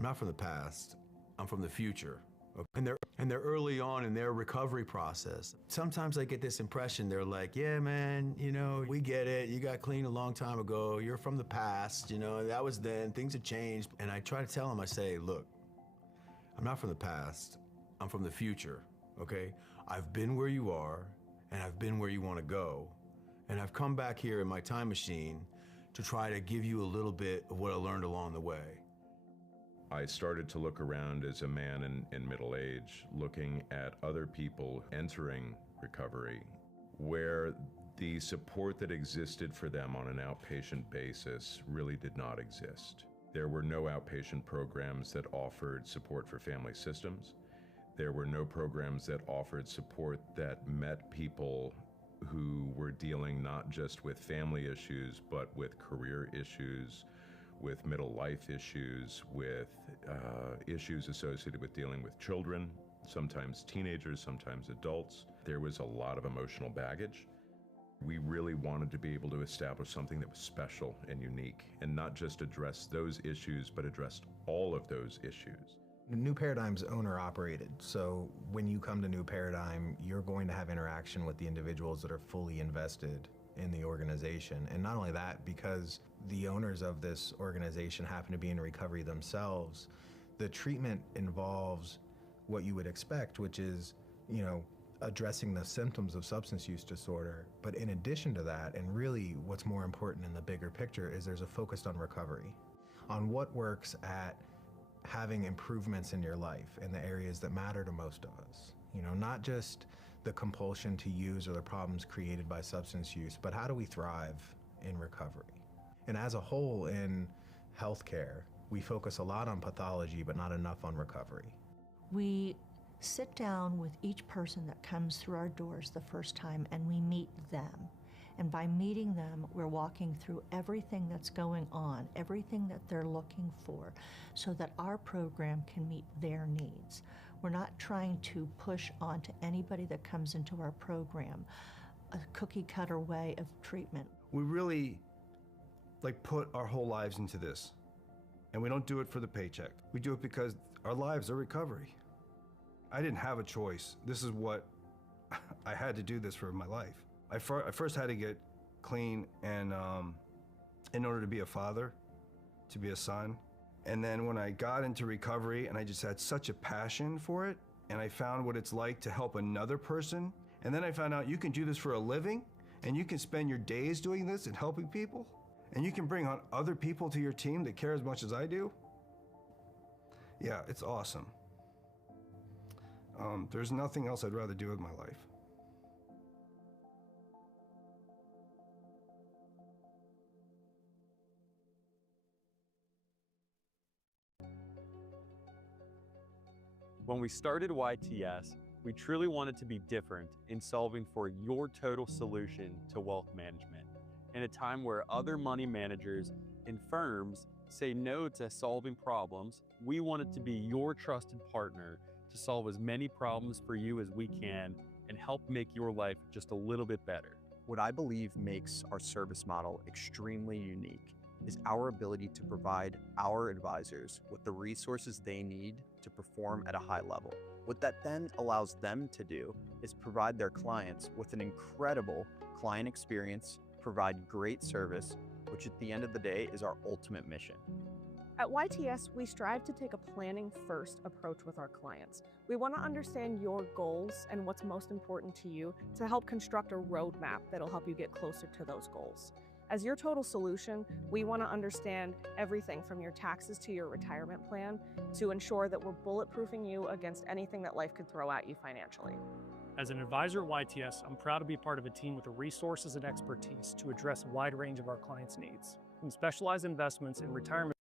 I'm not from the past, I'm from the future. And they're early on in their recovery process. Sometimes I get this impression, they're like, yeah, man, you know, we get it. You got clean a long time ago. You're from the past, you know, that was then, things have changed. And I try to tell them, I say, look, I'm not from the past, I'm from the future, okay? I've been where you are, and I've been where you want to go. And I've come back here in my time machine to try to give you a little bit of what I learned along the way. I started to look around as a man in middle age, looking at other people entering recovery, where the support that existed for them on an outpatient basis really did not exist. There were no outpatient programs that offered support for family systems. There were no programs that offered support that met people who were dealing not just with family issues, but with career issues, with middle life issues, with issues associated with dealing with children, sometimes teenagers, sometimes adults. There was a lot of emotional baggage. We really wanted to be able to establish something that was special and unique, and not just address those issues, but addressed all of those issues. New Paradigm's owner-operated, so when you come to New Paradigm, you're going to have interaction with the individuals that are fully invested in the organization. And not only that, because the owners of this organization happen to be in recovery themselves, the treatment involves what you would expect, which is, you know, addressing the symptoms of substance use disorder. But in addition to that, and really what's more important in the bigger picture, is there's a focus on recovery, on what works at having improvements in your life in the areas that matter to most of us. You know, not just the compulsion to use or the problems created by substance use, but how do we thrive in recovery? And as a whole in healthcare, we focus a lot on pathology, but not enough on recovery. We sit down with each person that comes through our doors the first time and we meet them. And by meeting them, we're walking through everything that's going on, everything that they're looking for, so that our program can meet their needs. We're not trying to push onto anybody that comes into our program a cookie cutter way of treatment. We really put our whole lives into this, and we don't do it for the paycheck. We do it because our lives are recovery. I didn't have a choice. This is what I had to do this for my life. I first had to get clean and in order to be a father, to be a son. And then when I got into recovery and I just had such a passion for it, and I found what it's like to help another person, and then I found out you can do this for a living, and you can spend your days doing this and helping people, and you can bring on other people to your team that care as much as I do. Yeah, it's awesome. There's nothing else I'd rather do with my life. When we started YTS, we truly wanted to be different in solving for your total solution to wealth management. In a time where other money managers and firms say no to solving problems, we wanted to be your trusted partner to solve as many problems for you as we can and help make your life just a little bit better. What I believe makes our service model extremely unique is our ability to provide our advisors with the resources they need to perform at a high level. What that then allows them to do is provide their clients with an incredible client experience, provide great service, which at the end of the day is our ultimate mission. At YTS, we strive to take a planning-first approach with our clients. We want to understand your goals and what's most important to you to help construct a roadmap that'll help you get closer to those goals. As your total solution, we want to understand everything from your taxes to your retirement plan to ensure that we're bulletproofing you against anything that life could throw at you financially. As an advisor at YTS, I'm proud to be part of a team with the resources and expertise to address a wide range of our clients' needs, from specialized investments in retirement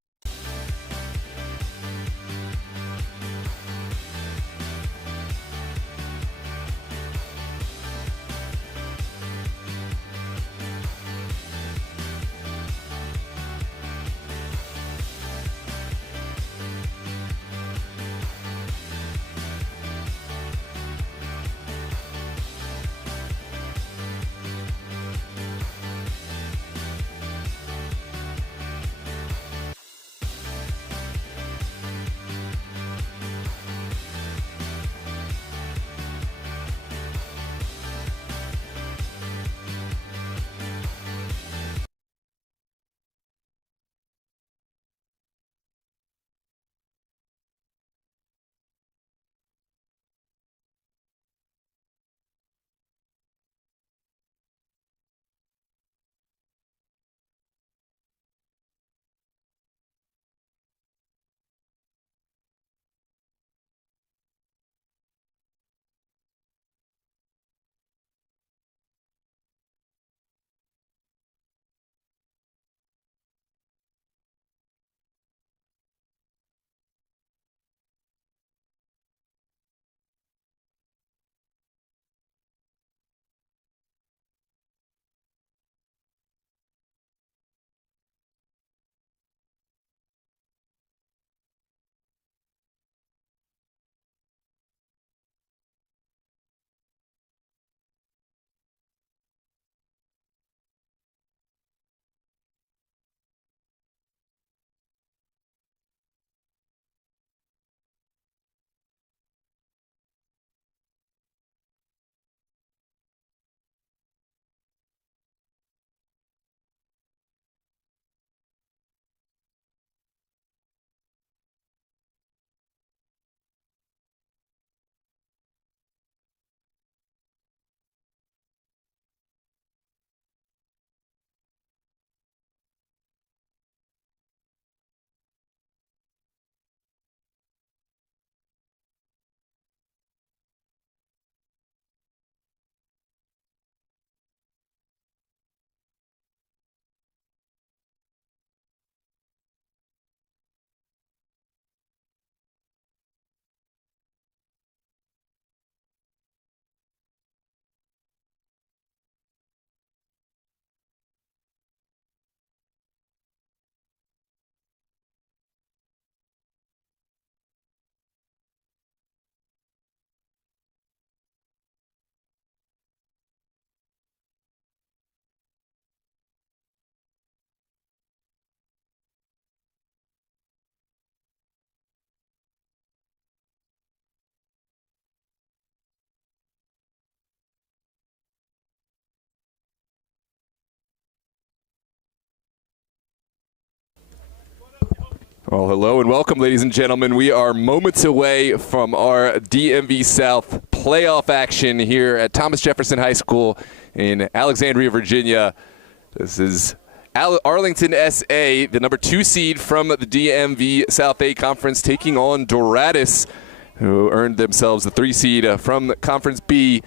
Well, hello and welcome, ladies and gentlemen. We are moments away from our DMV South playoff action here at Thomas Jefferson High School in Alexandria, Virginia. This is Arlington, SA, the number 2 seed from the DMV South A Conference, taking on Doradus, who earned themselves the 3 seed from Conference B.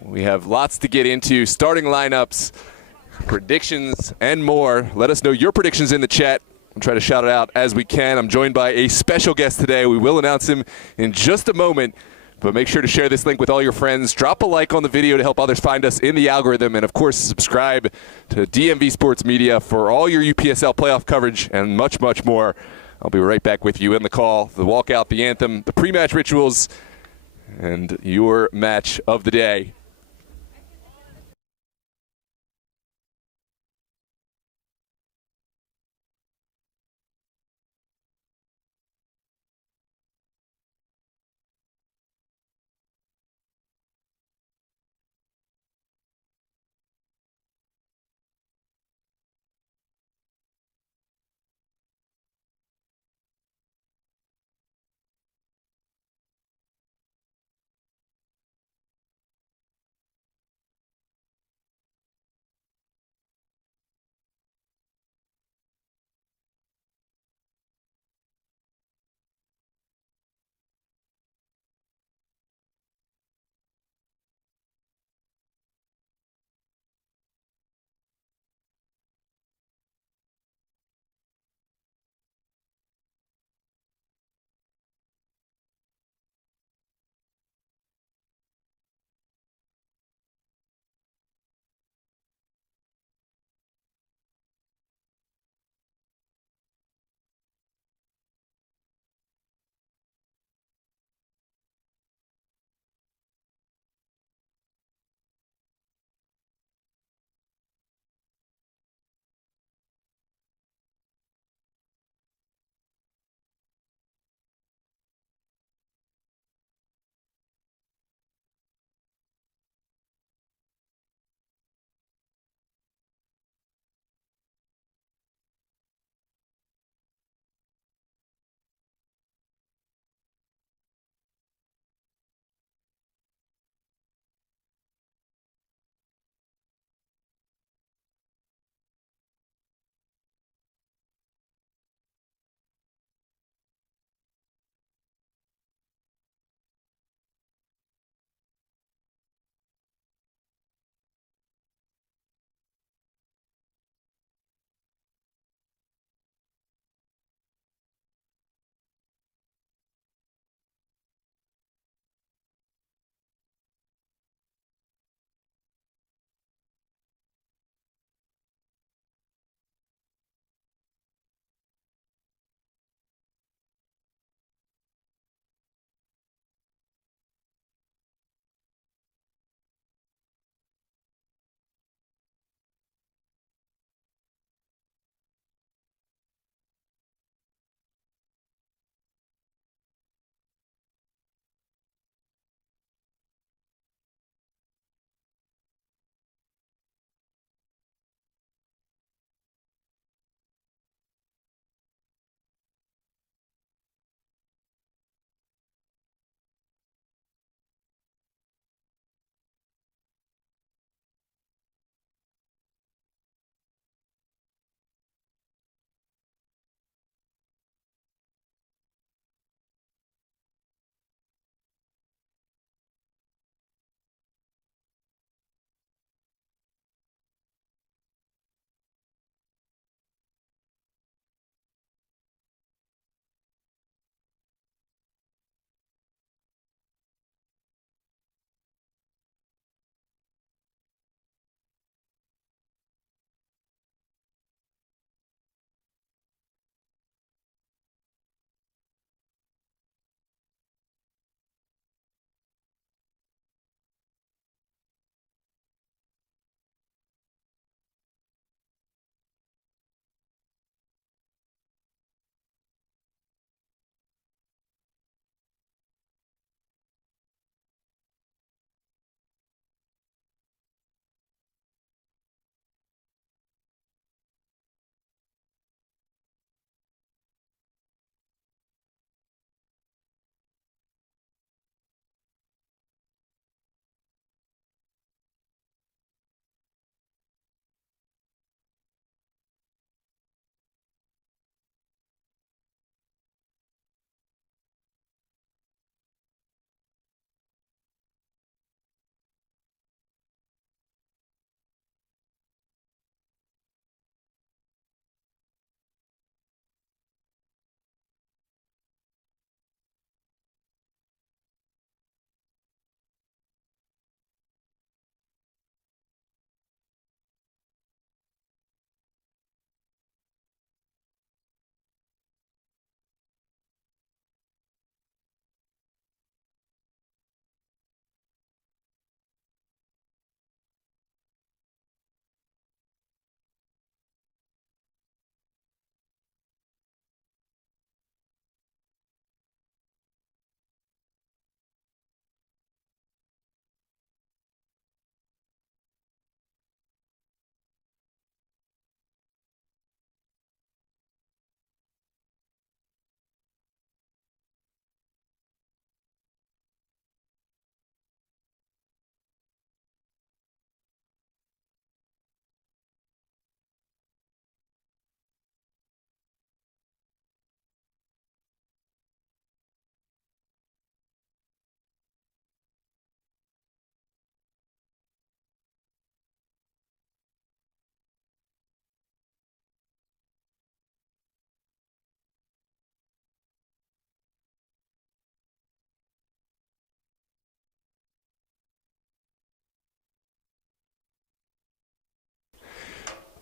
We have lots to get into, starting lineups, predictions, and more. Let us know your predictions in the chat. We'll try to shout it out as we can. I'm joined by a special guest today. We will announce him in just a moment, but make sure to share this link with all your friends. Drop a like on the video to help others find us in the algorithm, and of course, subscribe to DMV Sports Media for all your UPSL playoff coverage and much, much more. I'll be right back with you in the call, the walkout, the anthem, the pre-match rituals, and your match of the day.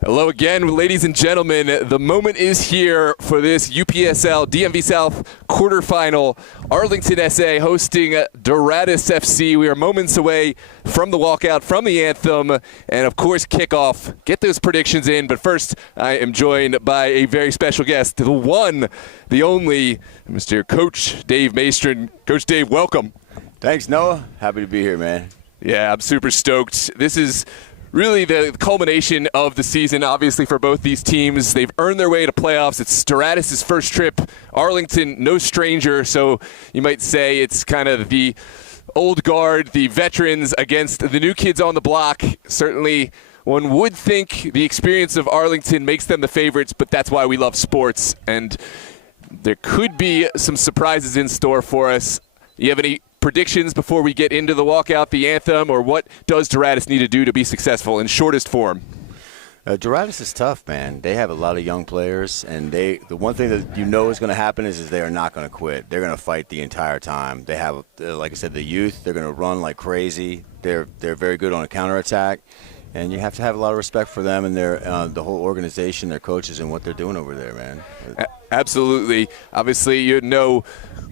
Hello again, ladies and gentlemen. The moment is here for this UPSL DMV South quarterfinal. Arlington, SA hosting Doradus FC. We are moments away from the walkout, from the anthem, and of course kickoff. Get those predictions in, but first I am joined by a very special guest, the one, the only, Mr. Coach Dave Maestrin. Coach Dave, welcome. Thanks, Noah. Happy to be here, man. Yeah, I'm super stoked. This is really the culmination of the season, obviously, for both these teams. They've earned their way to playoffs. It's Doradus' first trip. Arlington, no stranger, so you might say it's kind of the old guard, the veterans against the new kids on the block. Certainly, one would think the experience of Arlington makes them the favorites, but that's why we love sports, and there could be some surprises in store for us. You have any predictions before we get into the walkout, the anthem, or what does Doradus need to do to be successful in shortest form? Doradus is tough, man. They have a lot of young players, and the one thing that you know is going to happen is they are not going to quit. They're going to fight the entire time. They have, like I said, the youth. They're going to run like crazy. They're very good on a counterattack, and you have to have a lot of respect for them and their the whole organization, their coaches, and what they're doing over there, man. Absolutely. Obviously, you know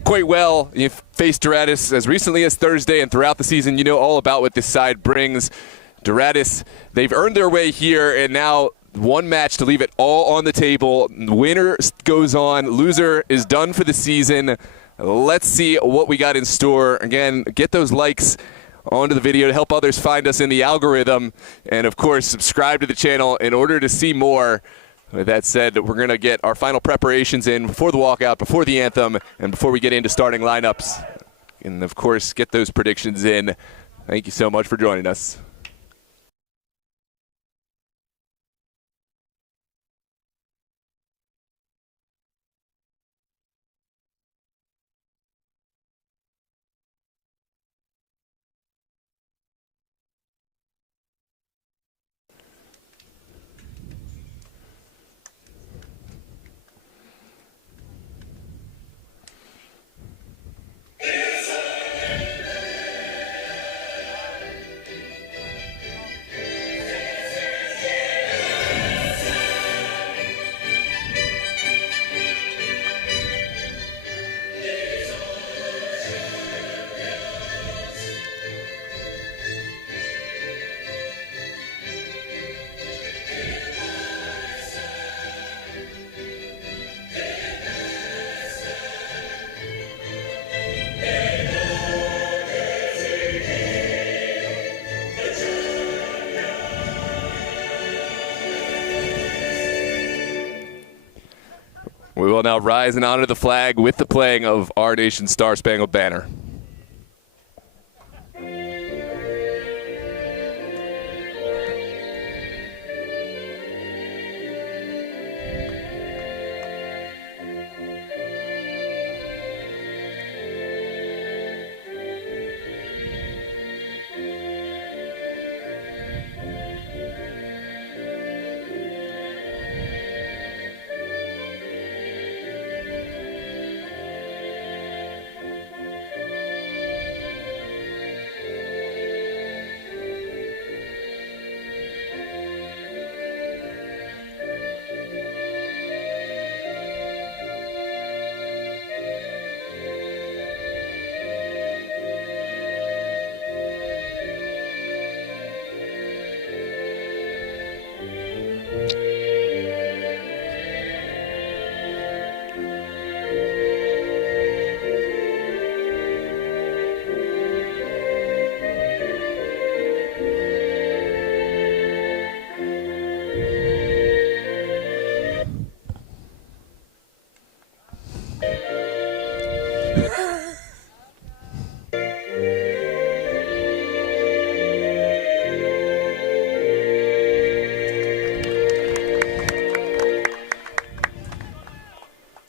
quite well. You've faced Doradus as recently as Thursday, and throughout the season, you know all about what this side brings. Doradus, they've earned their way here, and now one match to leave it all on the table. Winner goes on. Loser is done for the season. Let's see what we got in store. Again, get those likes onto the video to help others find us in the algorithm. And, of course, subscribe to the channel in order to see more. With that said, we're going to get our final preparations in before the walkout, before the anthem, and before we get into starting lineups. And, of course, get those predictions in. Thank you so much for joining us. We will now rise and honor the flag with the playing of Our Nation's Star-Spangled Banner.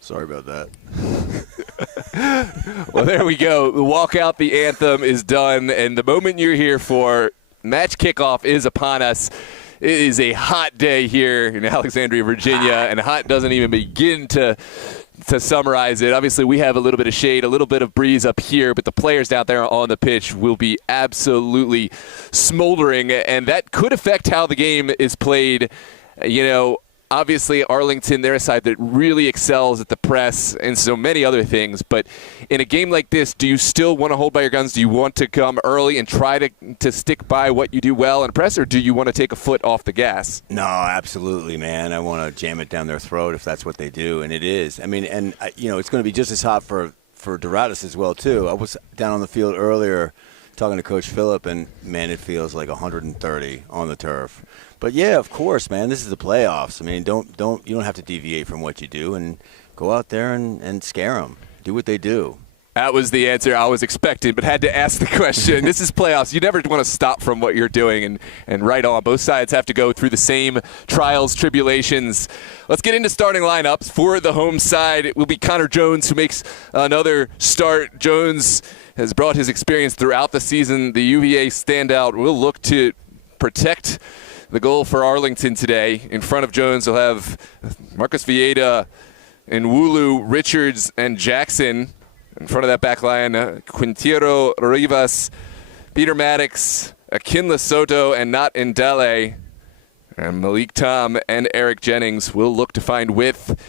Sorry about that. Well, there we go. The walkout, the anthem is done, and the moment you're here for, match kickoff is upon us. It is a hot day here in Alexandria, Virginia, and hot doesn't even begin to to summarize it, obviously we have a little bit of shade, a little bit of breeze up here, but the players down there on the pitch will be absolutely smoldering, and that could affect how the game is played. You know, obviously Arlington, they're a side that really excels at the press and so many other things, but in a game like this, do you still want to hold by your guns? Do you want to come early and try to stick by what you do well in press, or do you want to take a foot off the gas? No, absolutely, man. I want to jam it down their throat if that's what they do, and it is. I mean, and you know, it's going to be just as hot for Doradus as well, too. I was down on the field earlier talking to Coach Phillip, and man, it feels like 130 on the turf. But yeah, of course, man, this is the playoffs. I mean, you don't have to deviate from what you do, and go out there and scare them. Do what they do. That was the answer I was expecting, but had to ask the question. This is playoffs. You never want to stop from what you're doing, and right on. Both sides have to go through the same trials, tribulations. Let's get into starting lineups. For the home side, it will be Connor Jones, who makes another start. Jones has brought his experience throughout the season. The UVA standout will look to protect the goal for Arlington today. In front of Jones, we'll have Marcus Villeda and Wulu, Richards, and Jackson. In front of that back line, Quintero Rivas, Peter Maddox, Akinla Soto, and Not Ndele. And Malik Tom and Eric Jennings will look to find width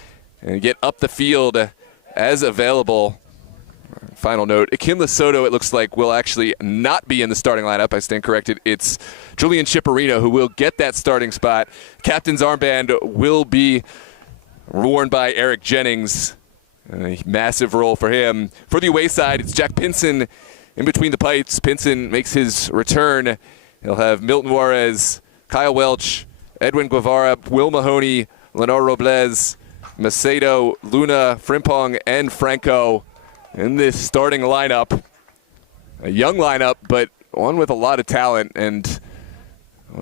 and get up the field as available. Final note, Akinla Soto, it looks like, will actually not be in the starting lineup. I stand corrected. It's Julian Chipperino who will get that starting spot. Captain's armband will be worn by Eric Jennings. A massive role for him. For the away side, it's Jack Pinson in between the pipes. Pinson makes his return. He'll have Milton Juarez, Kyle Welch, Edwin Guevara, Will Mahoney, Lenore Robles, Macedo, Luna, Frimpong, and Franco in this starting lineup. A young lineup, but one with a lot of talent, and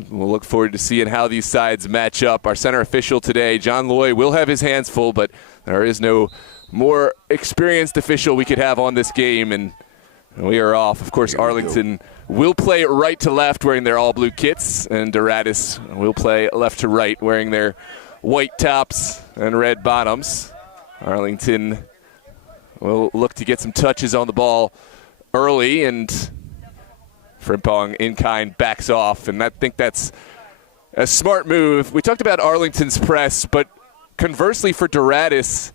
we'll look forward to seeing how these sides match up. Our center official today, John Loy, will have his hands full, but there is no more experienced official we could have on this game, and we are off. Of course, Arlington will play right to left wearing their all-blue kits, and Doradus will play left to right wearing their white tops and red bottoms. Arlington will look to get some touches on the ball early, and Frimpong in kind backs off, and I think that's a smart move. We talked about Arlington's press, but conversely for Doradus,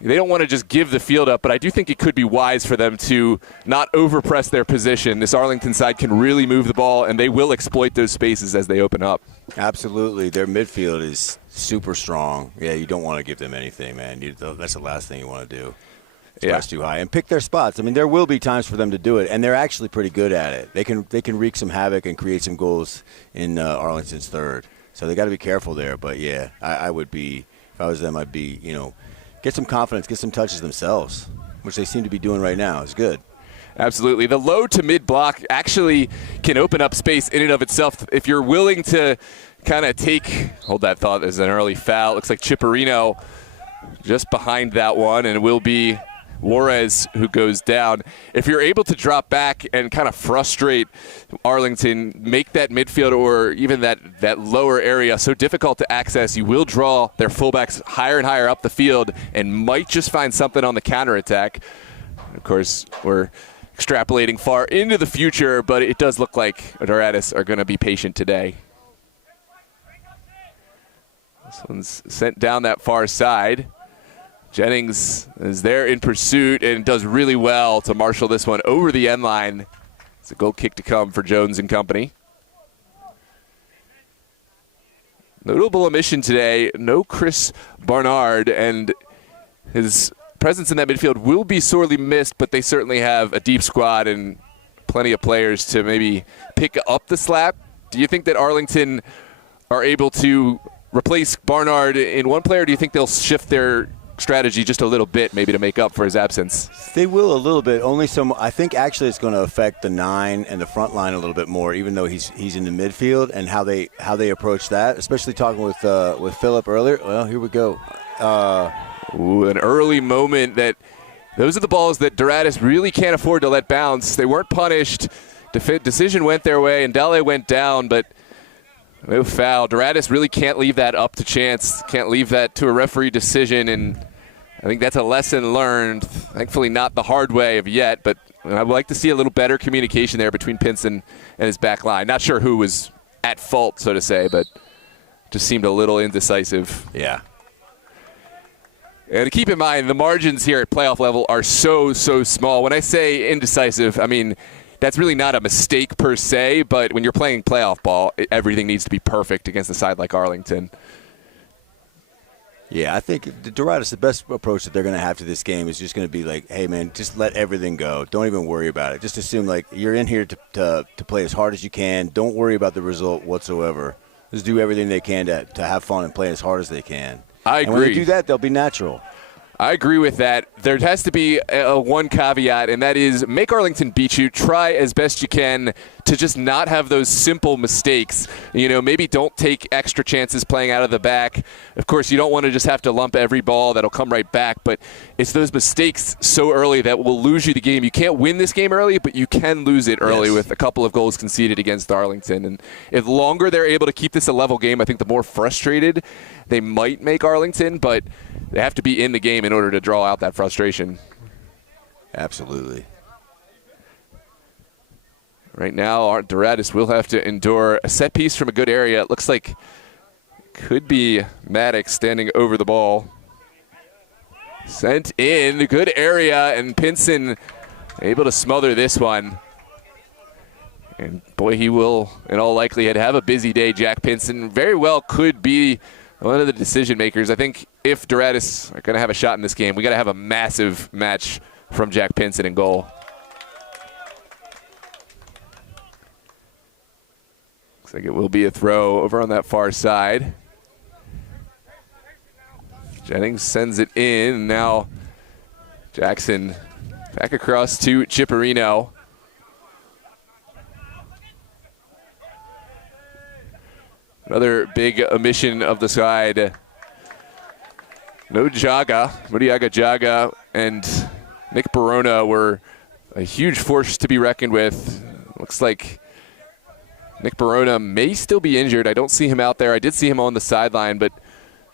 they don't want to just give the field up, but I do think it could be wise for them to not overpress their position. This Arlington side can really move the ball, and they will exploit those spaces as they open up. Absolutely. Their midfield is super strong. Yeah, you don't want to give them anything, man. That's the last thing you want to do. Press too high and pick their spots. I mean, there will be times for them to do it, and they're actually pretty good at it. They can wreak some havoc and create some goals in Arlington's third. So they got to be careful there. But yeah, I would be, if I was them, I'd be, get some confidence, get some touches themselves, which they seem to be doing right now. It's good. Absolutely. The low to mid block actually can open up space in and of itself if you're willing to kind of hold that thought. There's an early foul. Looks like Chipperino just behind that one, and it will be Juarez who goes down. If you're able to drop back and kind of frustrate Arlington, make that midfield or even that lower area so difficult to access, you will draw their fullbacks higher and higher up the field and might just find something on the counterattack. Of course, we're extrapolating far into the future, but it does look like Doradus are going to be patient today. This one's sent down that far side. Jennings is there in pursuit and does really well to marshal this one over the end line. It's a goal kick to come for Jones and company. Notable omission today, no Chris Barnard, and his presence in that midfield will be sorely missed, but they certainly have a deep squad and plenty of players to maybe pick up the slack. Do you think that Arlington are able to replace Barnard in one player, or do you think they'll shift their strategy just a little bit maybe to make up for his absence? They will a little bit, only some. I think actually it's going to affect the 9 and the front line a little bit more, even though he's in the midfield, and how they approach that, especially talking with Phillip earlier. Well, here we go. An early moment that those are the balls that Doradus really can't afford to let bounce. They weren't punished. Decision went their way, and Dele went down, but no foul. Doradus really can't leave that up to chance, can't leave that to a referee decision, and I think that's a lesson learned, thankfully not the hard way of yet, but I would like to see a little better communication there between Pinson and his back line. Not sure who was at fault, so to say, but just seemed a little indecisive. Yeah. And keep in mind, the margins here at playoff level are so small. When I say indecisive, I mean that's really not a mistake per se, but when you're playing playoff ball, everything needs to be perfect against a side like Arlington. Yeah, I think Doradus, the best approach that they're going to have to this game is just going to be like, hey, man, just let everything go. Don't even worry about it. Just assume, like, you're in here to play as hard as you can. Don't worry about the result whatsoever. Just do everything they can to have fun and play as hard as they can. I agree. And when they do that, they'll be natural. I agree with that. There has to be one caveat, and that is make Arlington beat you. Try as best you can to just not have those simple mistakes. You know, maybe don't take extra chances playing out of the back. Of course, you don't want to just have to lump every ball that'll come right back, but it's those mistakes so early that will lose you the game. You can't win this game early, but you can lose it early with a couple of goals conceded against Arlington. And if longer they're able to keep this a level game, I think the more frustrated they might make Arlington, but they have to be in the game in order to draw out that frustration. Absolutely. Right now, our Doradus will have to endure a set piece from a good area. It looks like could be Maddox standing over the ball. Sent in, good area, and Pinson able to smother this one. And boy, he will, in all likelihood, have a busy day. Jack Pinson very well could be one of the decision makers. I think if Doradus are going to have a shot in this game, we got to have a massive match from Jack Pinson in goal. Looks like it will be a throw over on that far side. Jennings sends it in. Now Jackson back across to Chipperino. Another big omission of the side. No Jaga. Muriaga Jaga and Nick Barona were a huge force to be reckoned with. Looks like Nick Barona may still be injured. I don't see him out there. I did see him on the sideline, but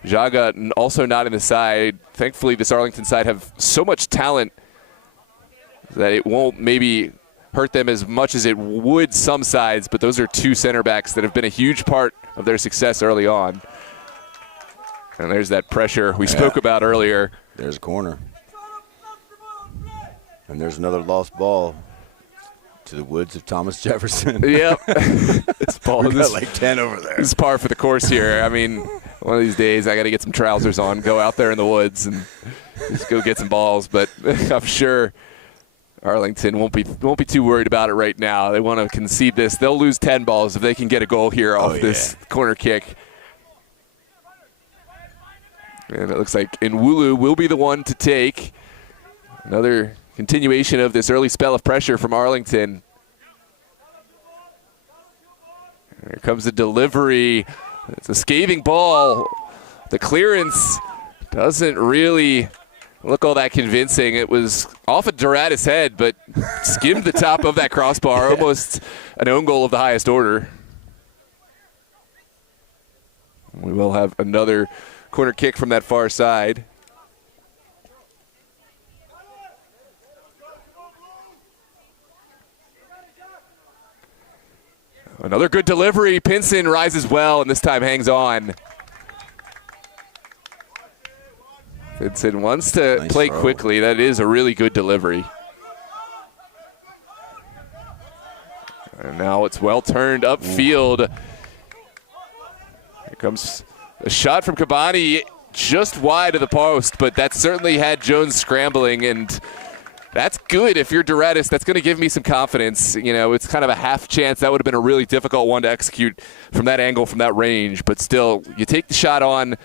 Jaga also not in the side. Thankfully, this Arlington side have so much talent that it won't maybe hurt them as much as it would some sides, but those are two center backs that have been a huge part of their success early on. And there's that pressure we spoke about earlier. There's a corner. And there's another lost ball to the woods of Thomas Jefferson. Yep. It's ball. We got like 10 over there. This is par for the course here. I mean, one of these days I got to get some trousers on, go out there in the woods and just go get some balls. But I'm sure Arlington won't be too worried about it right now. They want to concede this. They'll lose 10 balls if they can get a goal here off this corner kick. And it looks like Nwulu will be the one to take. Another continuation of this early spell of pressure from Arlington. Here comes the delivery. It's a scathing ball. The clearance doesn't really look all that convincing. It was off of Doradus' head, but skimmed the top of that crossbar. Almost an own goal of the highest order. We will have another corner kick from that far side. Another good delivery. Pinson rises well and this time hangs on. Pinson wants to play quickly. That is a really good delivery. And now it's well turned upfield. Here comes a shot from Kabani just wide of the post, but that certainly had Jones scrambling, and that's good if you're Doradus. That's going to give me some confidence. You know, it's kind of a half chance. That would have been a really difficult one to execute from that angle, from that range, but still, you take the shot on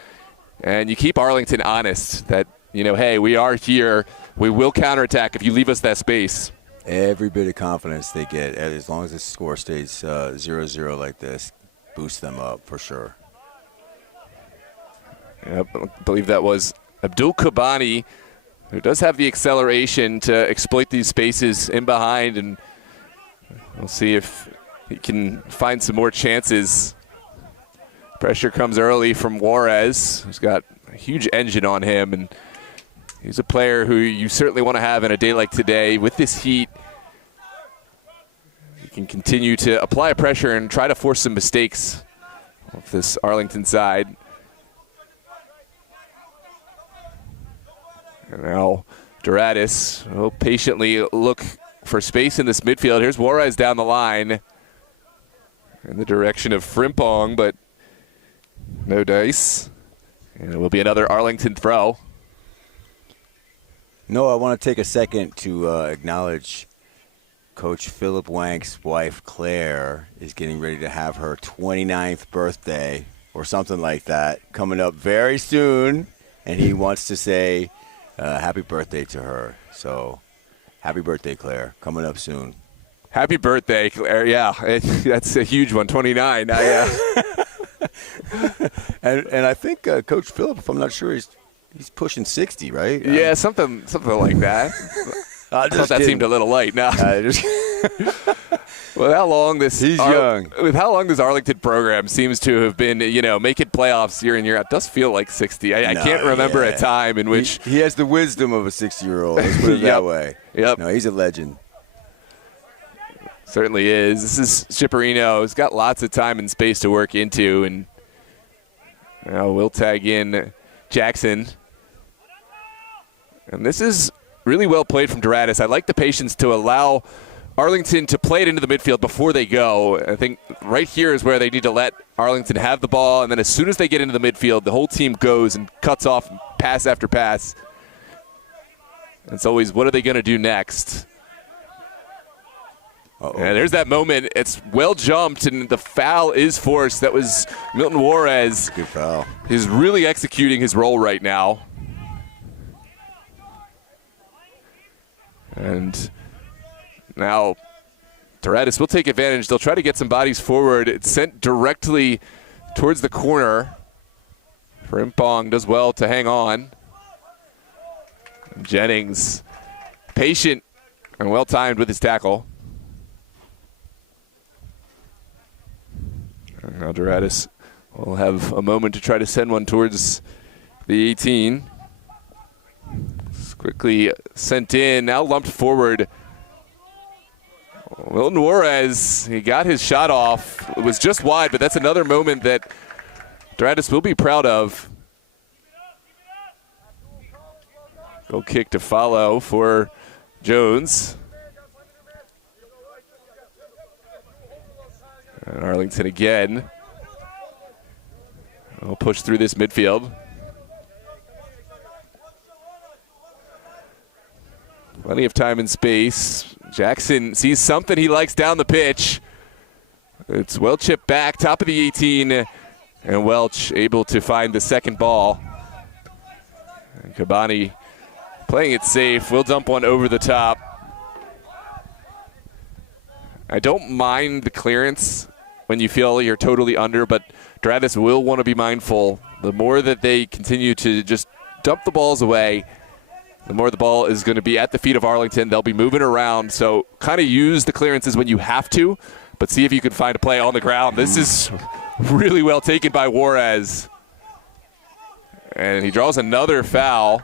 and you keep Arlington honest that, you know, hey, we are here. We will counterattack if you leave us that space. Every bit of confidence they get, as long as the score stays 0-0 like this, boosts them up for sure. Yep, I believe that was Abdul Kabani, who does have the acceleration to exploit these spaces in behind, and we'll see if he can find some more chances. Pressure comes early from Juarez, who's got a huge engine on him, and He's a player who you certainly want to have in a day like today. With this heat, he can continue to apply pressure and try to force some mistakes off this Arlington side. And now Doradus will patiently look for space in this midfield. Here's Juarez down the line in the direction of Frimpong, but no dice. And it will be another Arlington throw. No, I want to take a second to acknowledge Coach Philip Wank's wife, Claire, is getting ready to have her 29th birthday or something like that coming up very soon. And he wants to say happy birthday to her. So happy birthday, Claire, coming up soon. Happy birthday, Claire. Yeah, that's a huge one, 29. And I think Coach Philip, if I'm not sure, he's pushing 60, right? Yeah, something like that. I thought that seemed a little light. No. With how long this Arlington program seems to have been, making playoffs year in year out, does feel like 60. I can't remember a time in which he has the wisdom of a 60-year-old. Let's put it that way. Yep. No, he's a legend. Certainly is. This is Schipperino. He's got lots of time and space to work into, and now we'll tag in Jackson. And this is really well played from Doradus. I like the patience to allow Arlington to play it into the midfield before they go. I think right here is where they need to let Arlington have the ball, and then as soon as they get into the midfield, the whole team goes and cuts off pass after pass. It's always, what are they going to do next? And there's that moment. It's well jumped, and the foul is forced. That was Milton Juarez. Good foul. He's really executing his role right now. And now Doradus will take advantage. They'll try to get some bodies forward. It's sent directly towards the corner. Frimpong does well to hang on. Jennings, patient and well-timed with his tackle. And now Doradus will have a moment to try to send one towards the 18. Quickly sent in, now lumped forward. Milton Juarez, he got his shot off. It was just wide, but that's another moment that Doradus will be proud of. Goal kick to follow for Jones. And Arlington again. We'll push through this midfield. Plenty of time and space. Jackson sees something he likes down the pitch. It's well chipped back, top of the 18, and Welch able to find the second ball. And Kabani playing it safe. We'll dump one over the top. I don't mind the clearance when you feel you're totally under, but Doradus will want to be mindful. The more that they continue to just dump the balls away, the more the ball is going to be at the feet of Arlington. They'll be moving around, so kind of use the clearances when you have to, but see if you can find a play on the ground. This is really well taken by Juarez. And he draws another foul.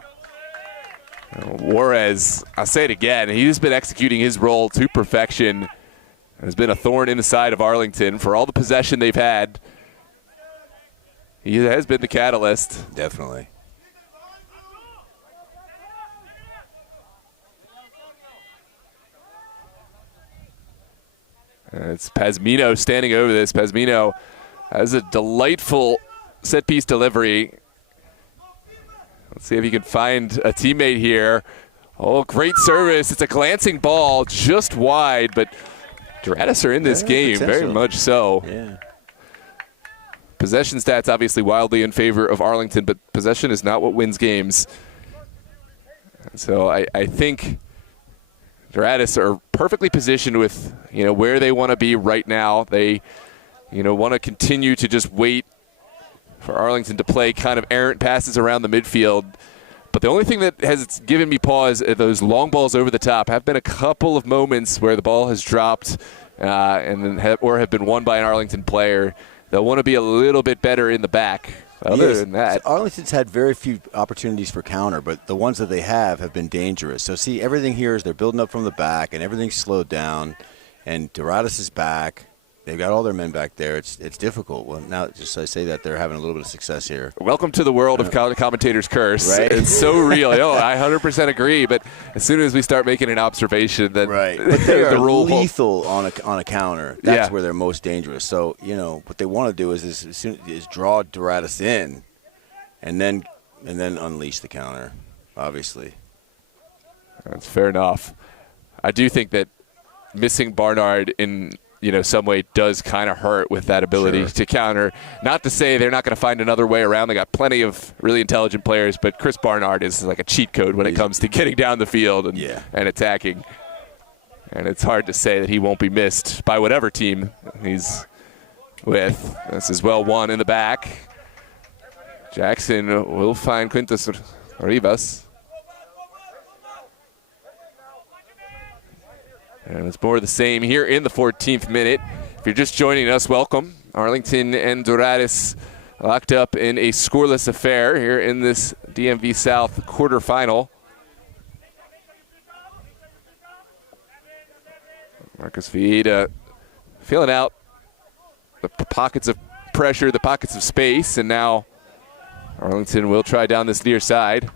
Juarez, I'll say it again, he's been executing his role to perfection. Has been a thorn in the side of Arlington for all the possession they've had. He has been the catalyst. Definitely. It's Pazmino standing over this. Pazmino has a delightful set-piece delivery. Let's see if he can find a teammate here. Oh, great service. It's a glancing ball just wide, but Doradus are in this game, very much so. Yeah. Possession stats obviously wildly in favor of Arlington, but possession is not what wins games. So I think Doradus are perfectly positioned with, where they want to be right now. They, want to continue to just wait for Arlington to play kind of errant passes around the midfield. But the only thing that has given me pause are those long balls over the top. Have been a couple of moments where the ball has dropped or have been won by an Arlington player. They'll want to be a little bit better in the back Other Yes. than that, Arlington's had very few opportunities for counter, but the ones that they have been dangerous. So see, everything here is they're building up from the back, and everything's slowed down, and Doradus is back. They've got all their men back there. It's difficult. Well, now just I say that they're having a little bit of success here. welcome to the world of commentator's curse. Right? It's so real. Oh, I 100% agree. But as soon as we start making an observation that Right, but they are the rule lethal on a counter. That's where they're most dangerous. So what they want to do is draw Doradus in, and then unleash the counter. Obviously, that's fair enough. I do think that missing Barnard in some way does kind of hurt with that ability to counter. Not to say they're not going to find another way around. They got plenty of really intelligent players, but Chris Barnard is like a cheat code when it comes to getting down the field and attacking. And it's hard to say that he won't be missed by whatever team he's with. This is well won in the back. Jackson will find Quintus Rivas. And it's more of the same here in the 14th minute. If you're just joining us, welcome. Arlington and Doradus locked up in a scoreless affair here in this DMV South quarterfinal. Marcus Vieira feeling out the pockets of pressure, the pockets of space, and now Arlington will try down this near side.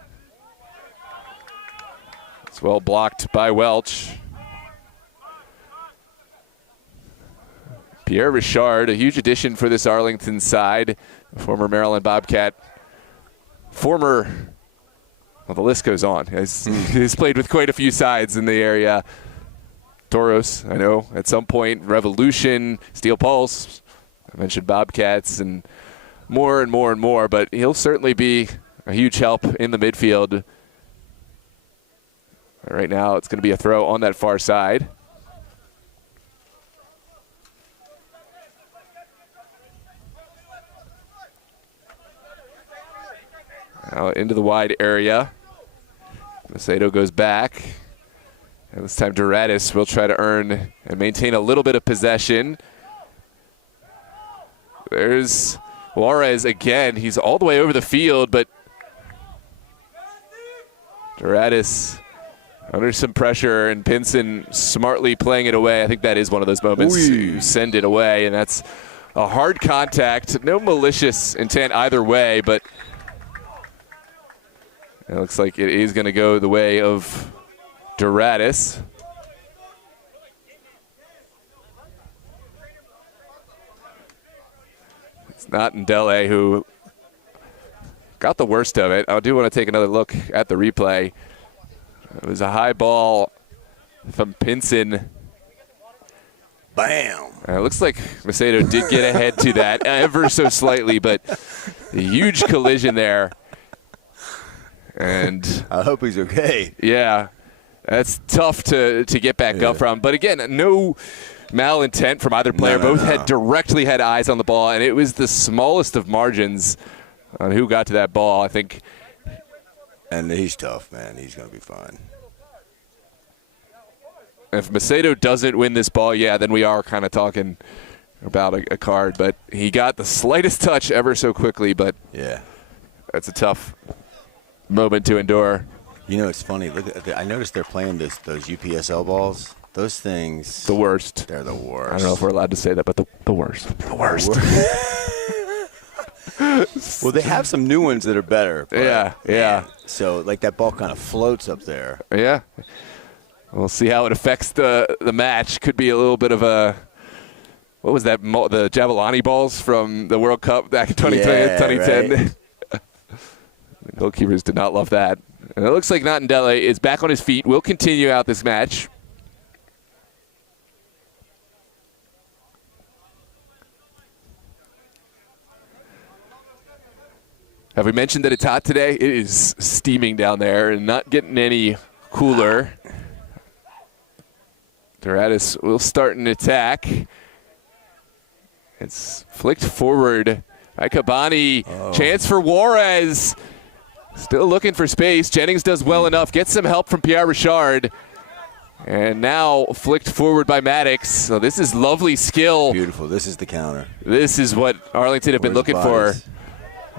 It's well blocked by Welch. Pierre Richard, a huge addition for this Arlington side, former Maryland Bobcat, well, the list goes on. He's played with quite a few sides in the area. Toros, I know, at some point, Revolution, Steel Pulse, I mentioned Bobcats, and more and more and more, but he'll certainly be a huge help in the midfield. Right now, it's going to be a throw on that far side. Now into the wide area. Macedo goes back. And this time Doradus will try to earn and maintain a little bit of possession. There's Juarez again. He's all the way over the field, but Doradus under some pressure, and Pinson smartly playing it away. I think that is one of those moments you send it away, and that's a hard contact. No malicious intent either way, but it looks like it is going to go the way of Doradus. It's not Ndele who got the worst of it. I do want to take another look at the replay. It was a high ball from Pinson. Bam! It looks like Macedo did get ahead to that ever so slightly, but a huge collision there. And I hope he's okay. Yeah, that's tough to get back up from. But again, no malintent from either player. Both had directly had eyes on the ball, and it was the smallest of margins on who got to that ball, I think. And he's tough, man. He's going to be fine. If Macedo doesn't win this ball, then we are kind of talking about a card. But he got the slightest touch ever so quickly, but that's a tough moment to endure. You know, it's funny. Look, I noticed they're playing those UPSL balls. Those things. The worst. They're the worst. I don't know if we're allowed to say that, but the worst. The worst. Well, they have some new ones that are better. Yeah. Man, so, like, that ball kind of floats up there. Yeah. We'll see how it affects the match. Could be a little bit of a, what was that, the Javelani balls from the World Cup back in 2010. Right. The goalkeepers did not love that. And it looks like Ndele is back on his feet. Will continue out this match. Have we mentioned that it's hot today? It is steaming down there and not getting any cooler. Doradus will start an attack. It's flicked forward by Cabani. Chance for Juarez. Still looking for space. Jennings does well enough. Gets some help from Pierre Richard. And now flicked forward by Maddox. So this is lovely skill. Beautiful. This is the counter. This is what Arlington have been looking for.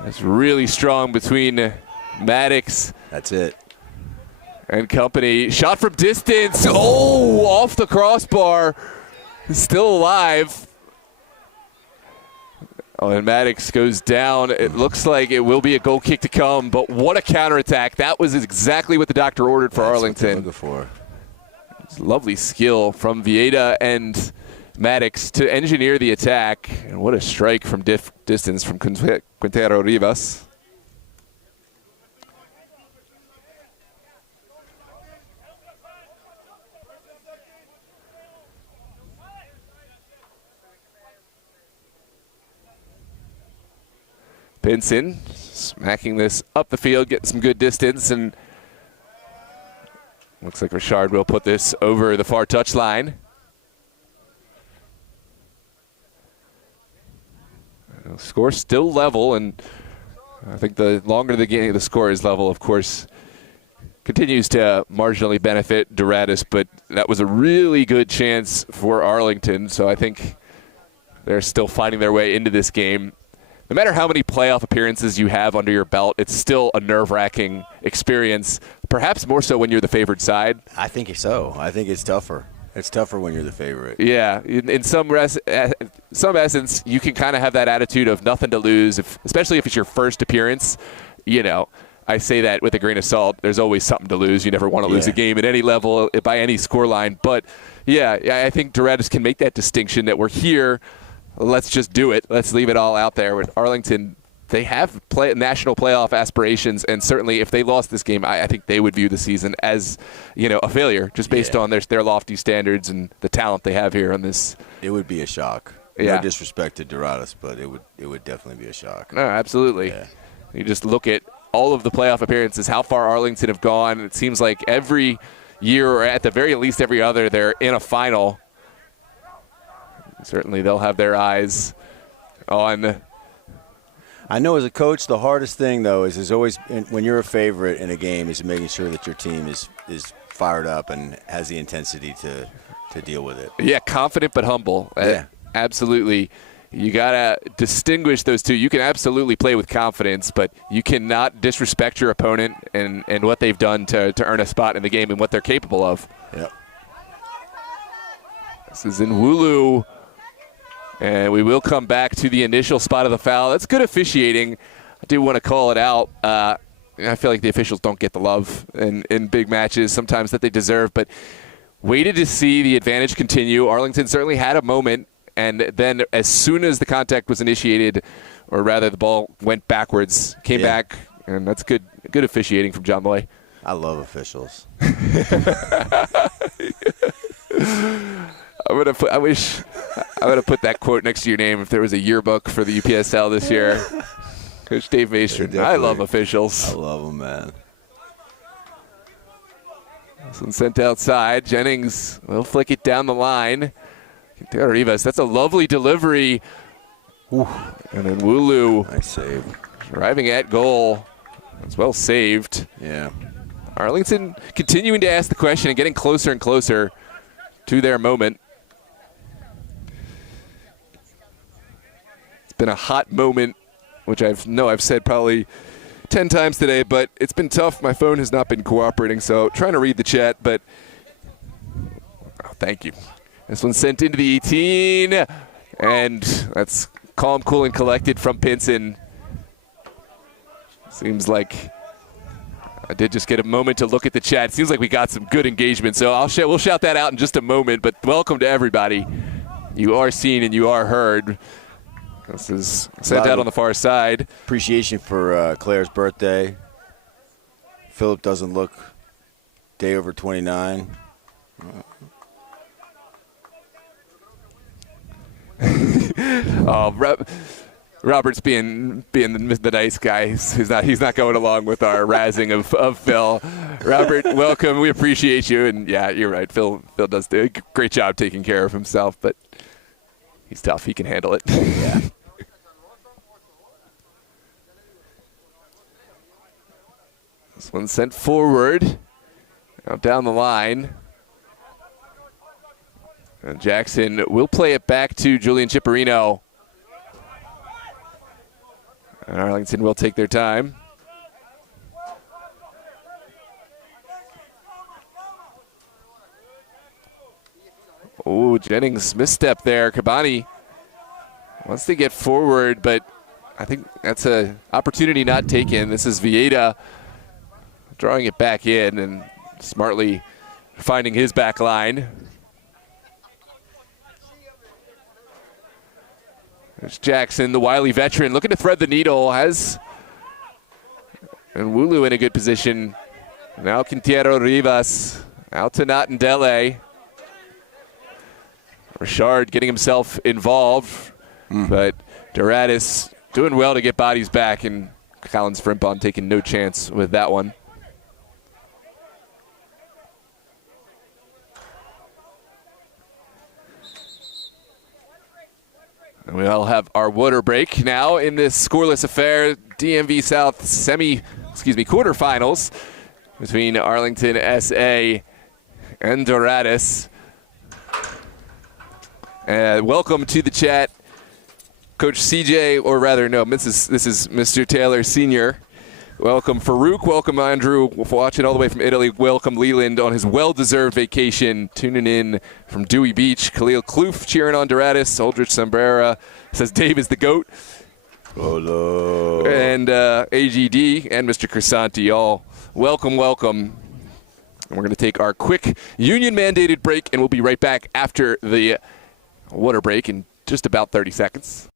It's really strong between Maddox. That's it. And company. Shot from distance. Oh, off the crossbar. Still alive. Oh, and Maddox goes down. It looks like it will be a goal kick to come, but what a counterattack. That was exactly what the doctor ordered for Arlington. Looking for. Lovely skill from Vieta and Maddox to engineer the attack. And what a strike from distance from Quintero Rivas. Pinson smacking this up the field, getting some good distance, and looks like Richard will put this over the far touchline. Score still level, and I think the longer the game, the score is level, of course, continues to marginally benefit Doradus, but that was a really good chance for Arlington, so I think they're still finding their way into this game. No matter how many playoff appearances you have under your belt, it's still a nerve-wracking experience, perhaps more so when you're the favored side. I think so. I think it's tougher. It's tougher when you're the favorite. Yeah, in some essence, you can kind of have that attitude of nothing to lose, especially if it's your first appearance. You know, I say that with a grain of salt. There's always something to lose. You never want to lose a game at any level, by any scoreline. But, yeah, I think Doradus can make that distinction that we're here. Let's just do it. Let's leave it all out there. With Arlington, they have national playoff aspirations, and certainly if they lost this game, I think they would view the season as, a failure, just based on their lofty standards and the talent they have here on this. It would be a shock. Yeah. No disrespect to Doradus, but it would definitely be a shock. No, absolutely. Yeah. You just look at all of the playoff appearances, how far Arlington have gone. It seems like every year, or at the very least every other, they're in a final. Certainly they'll have their eyes on. I know as a coach, the hardest thing, though, is always when you're a favorite in a game is making sure that your team is fired up and has the intensity to deal with it. Yeah, confident but humble. Yeah. Absolutely. You got to distinguish those two. You can absolutely play with confidence, but you cannot disrespect your opponent and what they've done to earn a spot in the game and what they're capable of. Yep. This is in Wulu. And we will come back to the initial spot of the foul. That's good officiating. I do want to call it out. I feel like the officials don't get the love in big matches sometimes that they deserve, but waited to see the advantage continue. Arlington certainly had a moment, and then as soon as the contact was initiated, or rather the ball went backwards, came back, and that's good officiating from John Loy. I love officials. I wish I would have put that quote next to your name if there was a yearbook for the UPSL this year. Coach Dave Maestrin. I love officials. I love them, man. This one sent outside. Jennings will flick it down the line. Rivas, that's a lovely delivery. Ooh. And then Wulu. Nice save. Driving at goal. It's well saved. Yeah. Arlington continuing to ask the question and getting closer and closer to their moment. Been a hot moment, which I've said probably 10 times today, but it's been tough. My phone has not been cooperating, so trying to read the chat, but thank you. This one's sent into the 18, and that's calm, cool, and collected from Pinson. Seems like I did just get a moment to look at the chat. Seems like we got some good engagement, so we'll shout that out in just a moment, but welcome to everybody. You are seen and you are heard. This is sent out on the far side. Appreciation for Claire's birthday. Philip doesn't look day over 29. Robert's being the nice guy. He's not going along with our razzing of Phil. Robert, welcome. We appreciate you. And yeah, you're right. Phil does do a great job taking care of himself, but he's tough. He can handle it. Yeah. This one's sent forward. Now down the line. And Jackson will play it back to Julian Chipperino. And Arlington will take their time. Oh, Jennings misstep there. Kabani wants to get forward, but I think that's an opportunity not taken. This is Vieta drawing it back in and smartly finding his back line. There's Jackson, the wily veteran, looking to thread the needle. And Wulu in a good position. Now Quintero Rivas out to Natandele. Richard getting himself involved, but Doradus doing well to get bodies back, and Collins Frimpong taking no chance with that one. And we all have our water break now in this scoreless affair. DMV South quarterfinals between Arlington SA and Doradus. Welcome to the chat, Coach CJ, or rather, no, this is Mr. Taylor Sr. Welcome Farouk, welcome Andrew, watching all the way from Italy. Welcome Leland on his well-deserved vacation, tuning in from Dewey Beach. Khalil Kloof cheering on Doradus. Aldrich Sombrera says Dave is the GOAT. Hello. And AGD and Mr. Crisanti, all welcome. And we're going to take our quick union-mandated break, and we'll be right back after the water break in just about 30 seconds.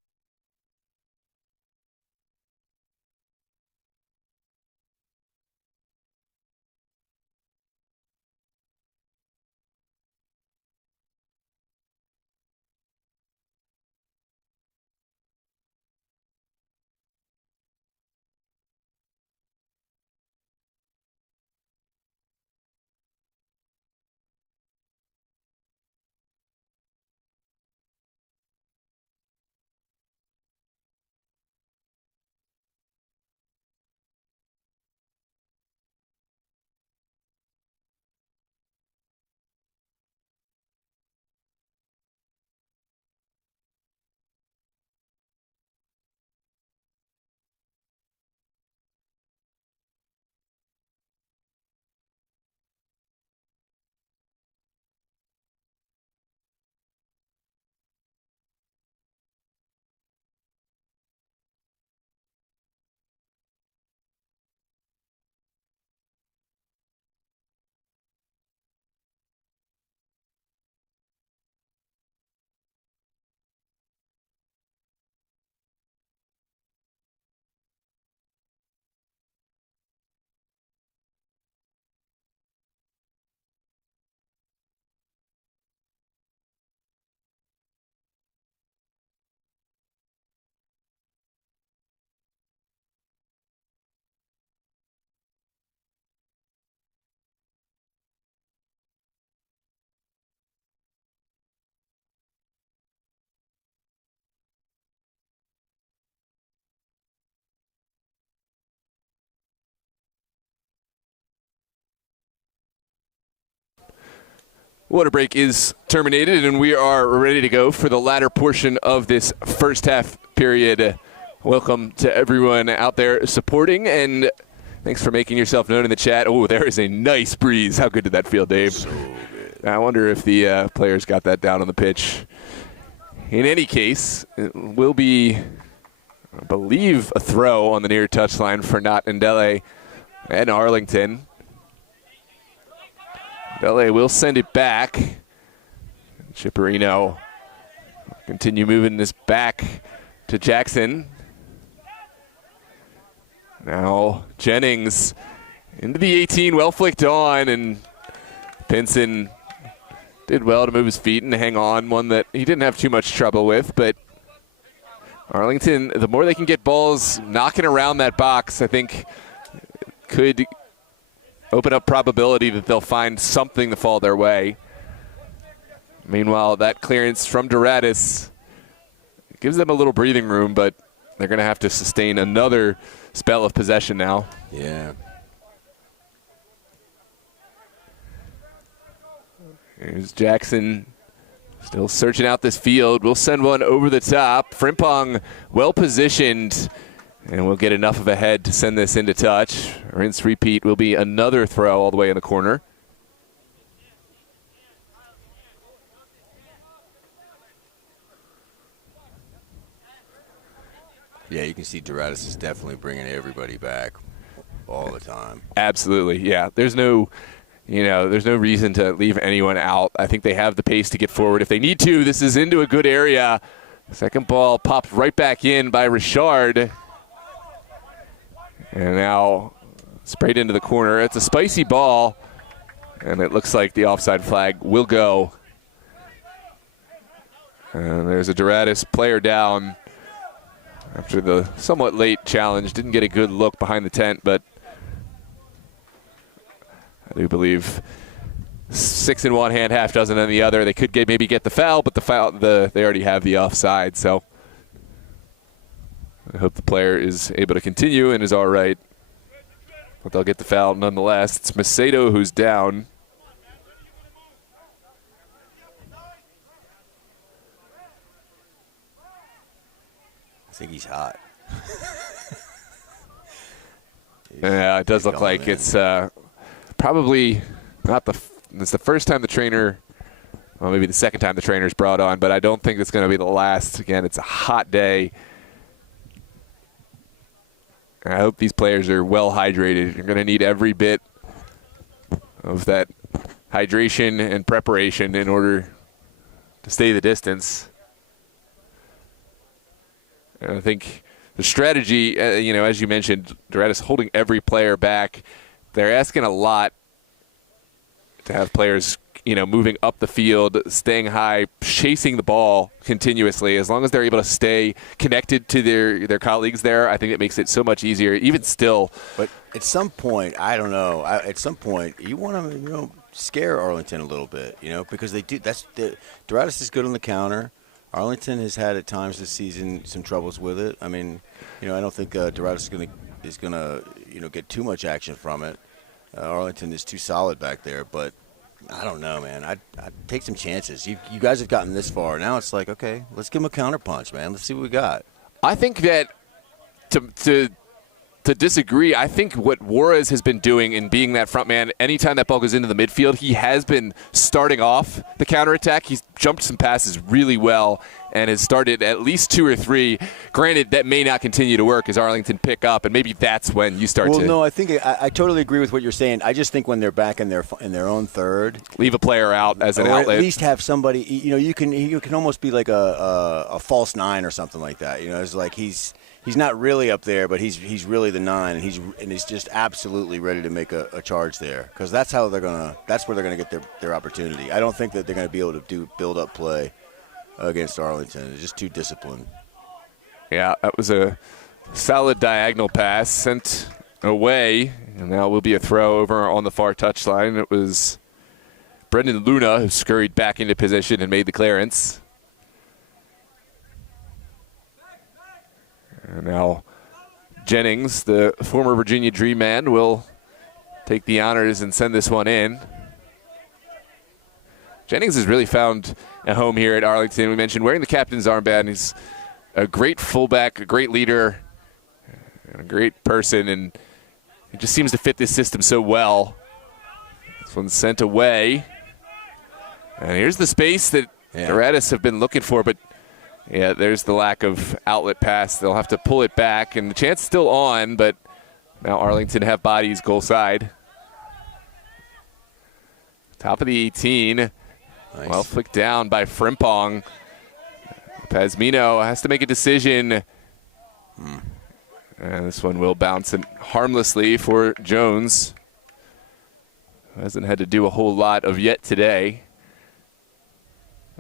Water break is terminated, and we are ready to go for the latter portion of this first half period. Welcome to everyone out there supporting, and thanks for making yourself known in the chat. Oh, there is a nice breeze. How good did that feel, Dave? So good. I wonder if the players got that down on the pitch. In any case, it will be, I believe, a throw on the near touchline for Natandele and Arlington. LA will send it back. Chipperino continue moving this back to Jackson. Now Jennings into the 18, well flicked on, and Pinson did well to move his feet and hang on, one that he didn't have too much trouble with. But Arlington, the more they can get balls knocking around that box, I think could open up probability that they'll find something to fall their way. Meanwhile, that clearance from Doradus gives them a little breathing room, but they're going to have to sustain another spell of possession now. Yeah. Here's Jackson still searching out this field. We'll send one over the top. Frimpong well positioned And we'll get enough of a head to send this into touch. Rinse repeat will be another throw all the way in the corner. Yeah, you can see Doradus is definitely bringing everybody back all the time. Absolutely, yeah. There's no reason to leave anyone out. I think they have the pace to get forward if they need to. This is into a good area. Second ball popped right back in by Richard. And now sprayed into the corner. It's a spicy ball, and it looks like the offside flag will go. And there's a Doradus player down after the somewhat late challenge. Didn't get a good look behind the tent, but I do believe 6 in one hand, half dozen in the other. They could maybe get the foul, but they already have the offside. So I hope the player is able to continue and is all right. But they'll get the foul nonetheless. It's Macedo who's down. I think he's hot. Yeah, it does look like it's probably not it's the first time the trainer, well, maybe the second time the trainer's brought on, but I don't think it's going to be the last. Again, it's a hot day. I hope these players are well hydrated. You're going to need every bit of that hydration and preparation in order to stay the distance. And I think the strategy, as you mentioned, Doradus holding every player back. They're asking a lot to have players, moving up the field, staying high, chasing the ball continuously. As long as they're able to stay connected to their colleagues there, I think it makes it so much easier, even still. But at some point, I don't know, at some point, you want to, scare Arlington a little bit, because they do. Doradus is good on the counter. Arlington has had at times this season some troubles with it. I mean, I don't think Doradus is gonna get too much action from it. Arlington is too solid back there, but I don't know, man. I'd take some chances. You guys have gotten this far. Now it's like, okay, let's give them a counter punch, man. Let's see what we got. I think that to disagree, I think what Juarez has been doing in being that front man, anytime that ball goes into the midfield, he has been starting off the counterattack. He's jumped some passes really well and has started at least 2 or 3. Granted, that may not continue to work as Arlington pick up, and maybe that's when you start to... Well, no, I think I totally agree with what you're saying. I just think when they're back in their own third... Leave a player out as an outlet. Or at least have somebody... You can almost be like a false 9 or something like that. It's like he's not really up there, but he's really the 9, and he's just absolutely ready to make a charge there, because that's where they're gonna get their opportunity. I don't think that they're gonna be able to do build up play against Arlington. It's just too disciplined. Yeah, that was a solid diagonal pass sent away, and now will be a throw over on the far touchline. It was Brendan Luna who scurried back into position and made the clearance. And now Jennings, the former Virginia Dream man, will take the honors and send this one in. Jennings has really found a home here at Arlington. We mentioned wearing the captain's armband. He's a great fullback, a great leader, and a great person, and he just seems to fit this system so well. This one's sent away. And here's the space that Doradus have been looking for, but yeah, there's the lack of outlet pass. They'll have to pull it back, and the chance still on, but now Arlington have bodies goal side. Top of the 18. Nice. Well flicked down by Frimpong. Pazmino has to make a decision. And this one will bounce in harmlessly for Jones. Hasn't had to do a whole lot of yet today.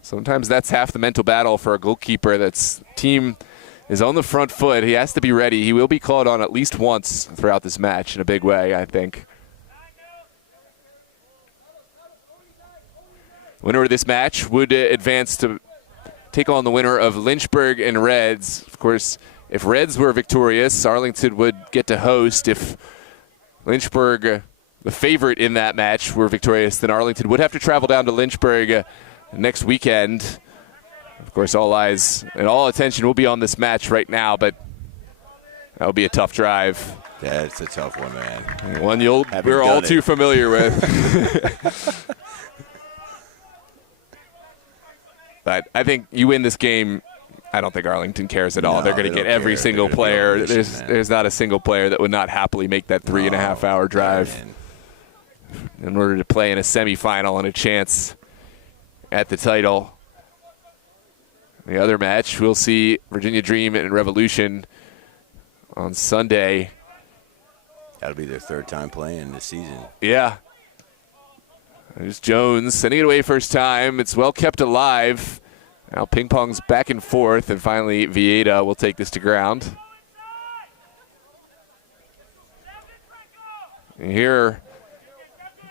Sometimes that's half the mental battle for a goalkeeper. That's team is on the front foot. He has to be ready. He will be called on at least once throughout this match in a big way, I think. Winner of this match would advance to take on the winner of Lynchburg and Reds. Of course, if Reds were victorious, Arlington would get to host. If Lynchburg, the favorite in that match, were victorious, then Arlington would have to travel down to Lynchburg next weekend. Of course, all eyes and all attention will be on this match right now, but That'll be a tough drive. Yeah, it's a tough one, man. One we're all too familiar with. But I think you win this game. I don't think Arlington cares at all. No, they're going to get every single player. There's not a single player that would not happily make that 3.5 hour drive in order to play in a semifinal and a chance at the title. The other match, we'll see Virginia Dream and Revolution on Sunday. That'll be their third time playing this season. Yeah. There's Jones sending it away first time. It's well kept alive. Now ping pong's back and forth, and finally Vieta will take this to ground. And here,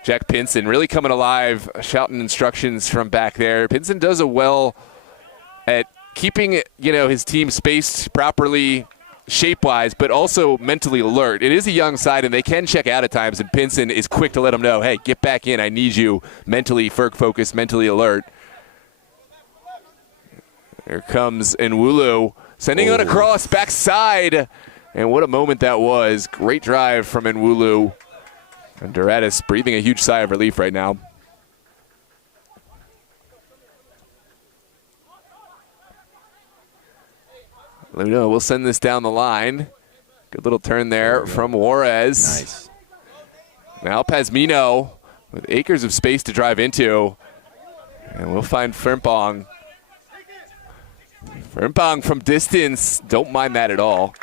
Jack Pinson really coming alive, shouting instructions from back there. Pinson does a well at keeping his team spaced properly, shape-wise, but also mentally alert. It is a young side, and they can check out at times, and Pinson is quick to let them know, hey, get back in. I need you mentally focused, mentally alert. There comes Nwulu, sending it across, backside. And what a moment that was. Great drive from Nwulu. And Doradus breathing a huge sigh of relief right now. Luna will send this down the line. Good little turn there from Juarez. Nice. Now Pazmino with acres of space to drive into. And we'll find Frimpong. Frimpong from distance. Don't mind that at all.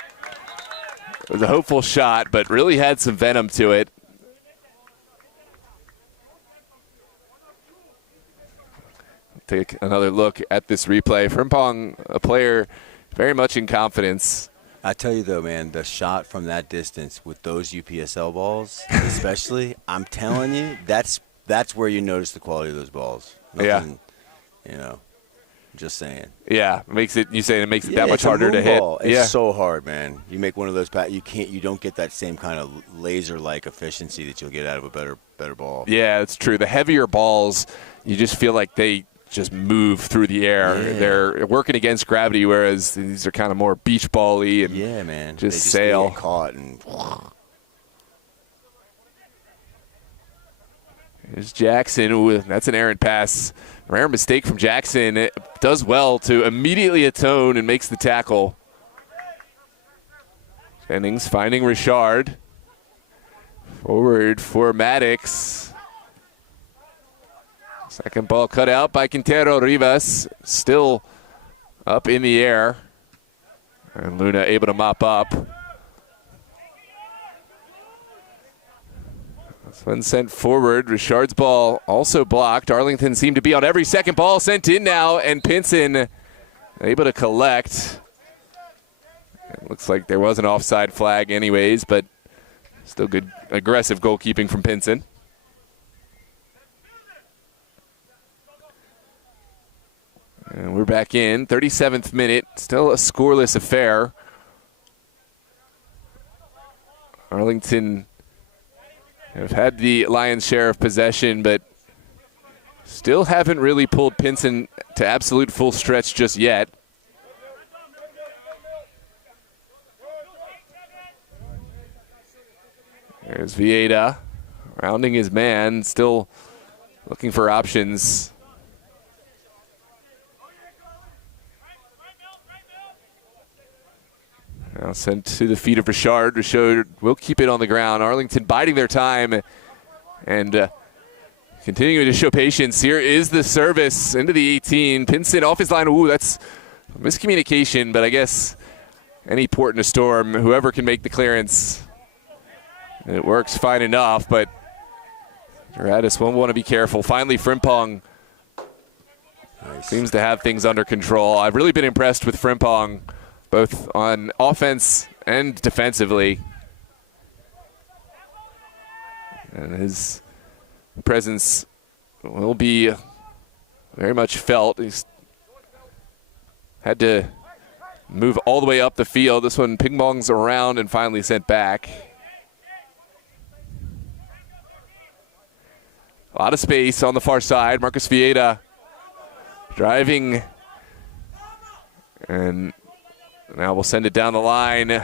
It was a hopeful shot, but really had some venom to it. Take another look at this replay. Frimpong, a player very much in confidence. I tell you though, man, the shot from that distance with those UPSL balls, especially, I'm telling you, that's where you notice the quality of those balls. Nothing, just saying. Yeah, it makes it that much harder to hit. It's so hard, man. You make one of those you don't get that same kind of laser-like efficiency that you'll get out of a better ball. Yeah, it's true. The heavier balls, you just feel like they just move through the air. Yeah. They're working against gravity, whereas these are kind of more beach ball-y and man. Just sail. Get caught and There's Jackson. That's an errant pass. Rare mistake from Jackson. It does well to immediately atone and makes the tackle. Jennings finding Richard. Forward for Maddox. Second ball cut out by Quintero Rivas. Still up in the air. And Luna able to mop up. This one sent forward. Richard's ball also blocked. Arlington seemed to be on every second ball sent in now. And Pinson able to collect. It looks like there was an offside flag anyways, but still good aggressive goalkeeping from Pinson. And we're back in, 37th minute, still a scoreless affair. Arlington have had the lion's share of possession, but still haven't really pulled Pinson to absolute full stretch just yet. There's Vieta, rounding his man, still looking for options. Now sent to the feet of Richard. Richard will keep it on the ground. Arlington biding their time and continuing to show patience. Here is the service into the 18. Pinson off his line. Ooh, that's miscommunication, but I guess any port in a storm, whoever can make the clearance, it works fine enough, but Doradus won't want to be careful. Finally, Frimpong seems to have things under control. I've really been impressed with Frimpong, both on offense and defensively. And his presence will be very much felt. He's had to move all the way up the field. This one ping-pongs around and finally sent back. A lot of space on the far side. Marcus Vieta driving, and now we'll send it down the line.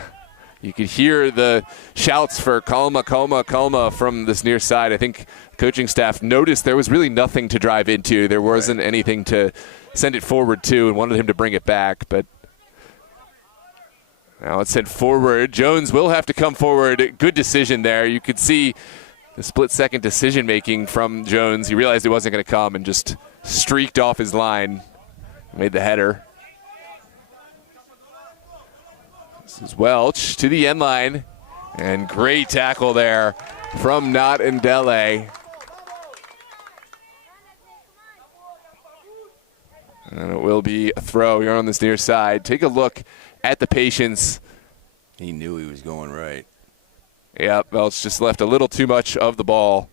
You could hear the shouts for calma, calma, calma from this near side. I think coaching staff noticed there was really nothing to drive into. There wasn't anything to send it forward to and wanted him to bring it back. But now it's sent forward. Jones will have to come forward. Good decision there. You could see the split-second decision-making from Jones. He realized he wasn't going to come and just streaked off his line. Made the header. This is Welch to the end line. And great tackle there from Not Ndele. And it will be a throw here on this near side. Take a look at the patience. He knew he was going right. Yeah, Welch just left a little too much of the ball.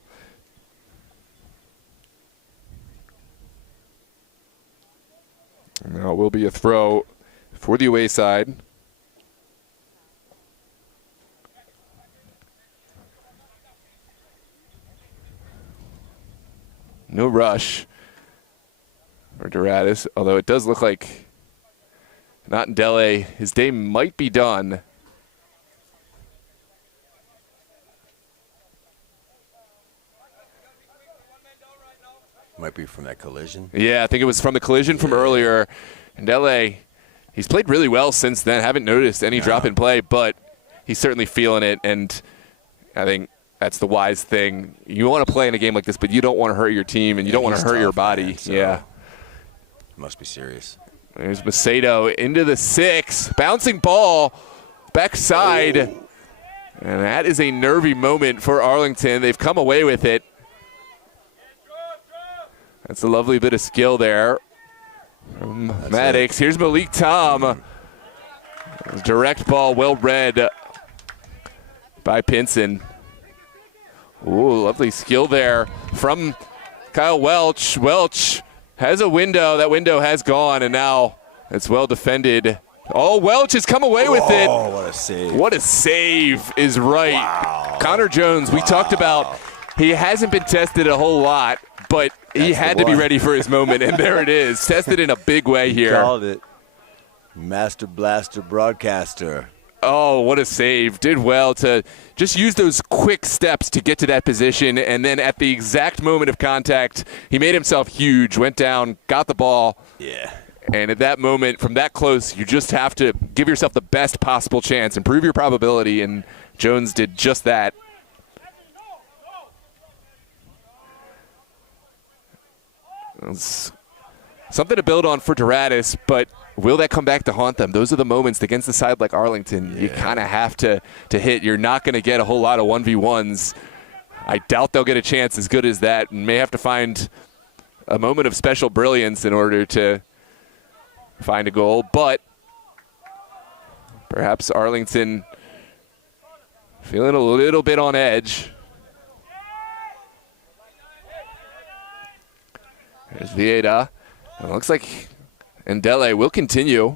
And now it will be a throw for the away side. No rush for Doradus, although it does look like Not Ndele, his day might be done. Might be from that collision. Yeah, I think it was from the collision from earlier. Ndele, he's played really well since then. Haven't noticed any drop in play, but he's certainly feeling it, and I think that's the wise thing. You want to play in a game like this, but you don't want to hurt your team, and you don't want to hurt your body. Man, so yeah. Must be serious. There's Macedo into the 6. Bouncing ball, backside. And that is a nervy moment for Arlington. They've come away with it. That's a lovely bit of skill there from Maddox. Here's Malik Tom. Direct ball, well read by Pinson. Ooh, lovely skill there from Kyle Welch. Welch has a window. That window has gone, and now it's well defended. Oh, Welch has come away with it. Oh, what a save. What a save is right. Wow. Connor Jones, we talked about, he hasn't been tested a whole lot, but he had to be ready for his moment, and there it is. Tested in a big way here. Called it. Master Blaster broadcaster. Oh, what a save. Did well to just use those quick steps to get to that position, and then at the exact moment of contact, he made himself huge, went down, got the ball. Yeah. And at that moment, from that close, you just have to give yourself the best possible chance, improve your probability, and Jones did just that. It's something to build on for Doradus, but will that come back to haunt them? Those are the moments against a side like Arlington. You kind of have to hit. You're not going to get a whole lot of 1v1s. I doubt they'll get a chance as good as that, and may have to find a moment of special brilliance in order to find a goal. But perhaps Arlington feeling a little bit on edge. There's Vieda. It looks like Ndele will continue.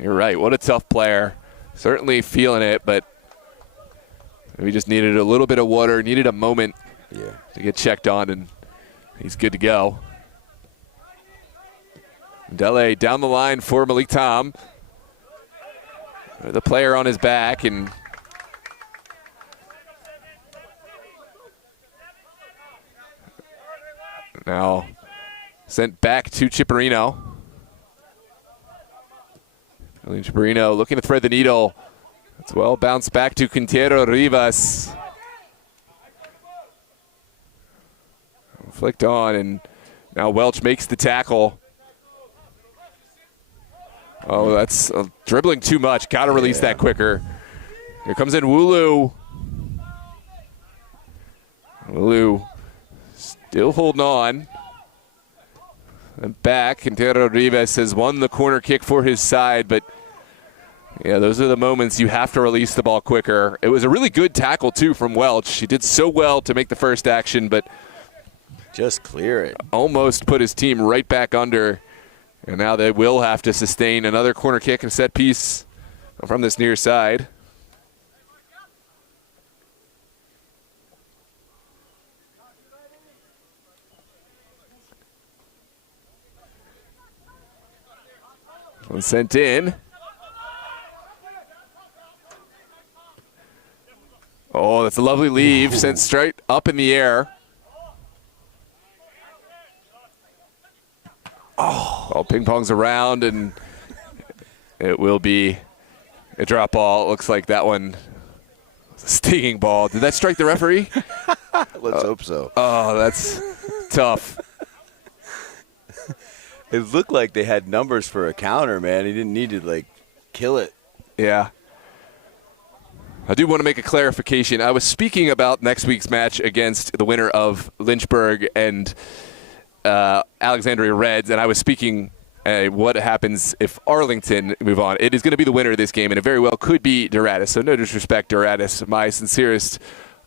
You're right. What a tough player. Certainly feeling it, but we just needed a little bit of water, needed a moment to get checked on, and he's good to go. Ndele down the line for Malik Tom. The player on his back, and now sent back to Chipperino. Chipperino looking to thread the needle. It's well bounced back to Quintero Rivas. Flicked on, and now Welch makes the tackle. Oh, that's dribbling too much. Got to release that quicker. Here comes in Wulu. Wulu still holding on. And back, Quintero Rivas has won the corner kick for his side, but yeah, those are the moments you have to release the ball quicker. It was a really good tackle, too, from Welch. He did so well to make the first action, but just clear it. Almost put his team right back under. And now they will have to sustain another corner kick and set piece from this near side. One sent in. Oh, that's a lovely leave. Sent straight up in the air. Oh, well, ping pong's around, and it will be a drop ball. It looks like that one was a stinging ball. Did that strike the referee? Let's hope so. Oh, that's tough. It looked like they had numbers for a counter, man. He didn't need to, like, kill it. Yeah. I do want to make a clarification. I was speaking about next week's match against the winner of Lynchburg and Alexandria Reds, and I was speaking what happens if Arlington move on. It is going to be the winner of this game, and it very well could be Doradus. So no disrespect, Doradus. My sincerest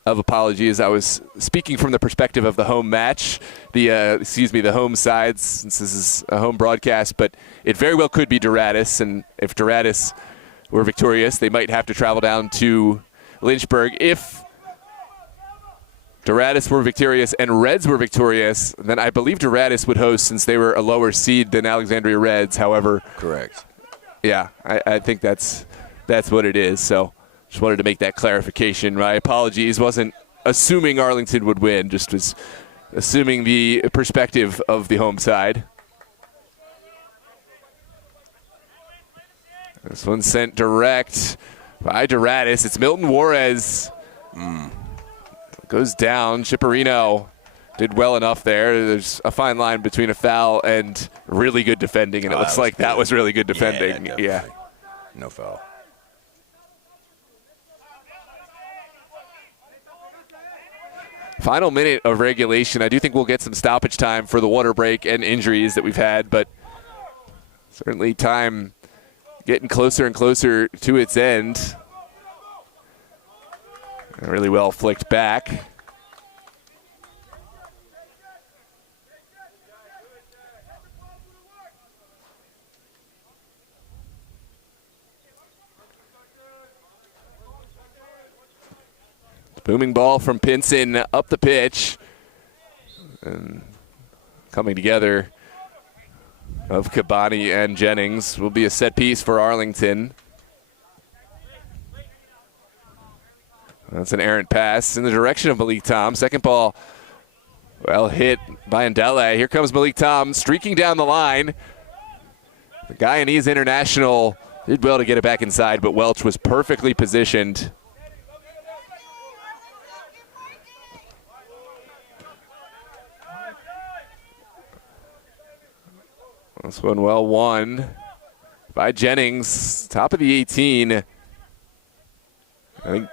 of apologies. I was speaking from the perspective of the home match, the home sides, since this is a home broadcast, but it very well could be Doradus, and if Doradus were victorious, they might have to travel down to Lynchburg. If Doradus were victorious and Reds were victorious, then I believe Doradus would host since they were a lower seed than Alexandria Reds. However, correct. Yeah, I think that's what it is. So just wanted to make that clarification. My apologies. Wasn't assuming Arlington would win, just was assuming the perspective of the home side. This one sent direct by Doradus. It's Milton Juarez. Goes down. Chipperino did well enough there. There's a fine line between a foul and really good defending, and it looks like that was really good defending. Yeah. No foul. Final minute of regulation. I do think we'll get some stoppage time for the water break and injuries that we've had, but certainly time getting closer and closer to its end. Really well flicked back. Booming ball from Pinson up the pitch. And coming together of Cabani and Jennings will be a set piece for Arlington. That's an errant pass in the direction of Malik Tom. Second ball, well hit by Ndele. Here comes Malik Tom streaking down the line. The Guyanese international did well to get it back inside, but Welch was perfectly positioned. This one well won by Jennings, top of the 18. I think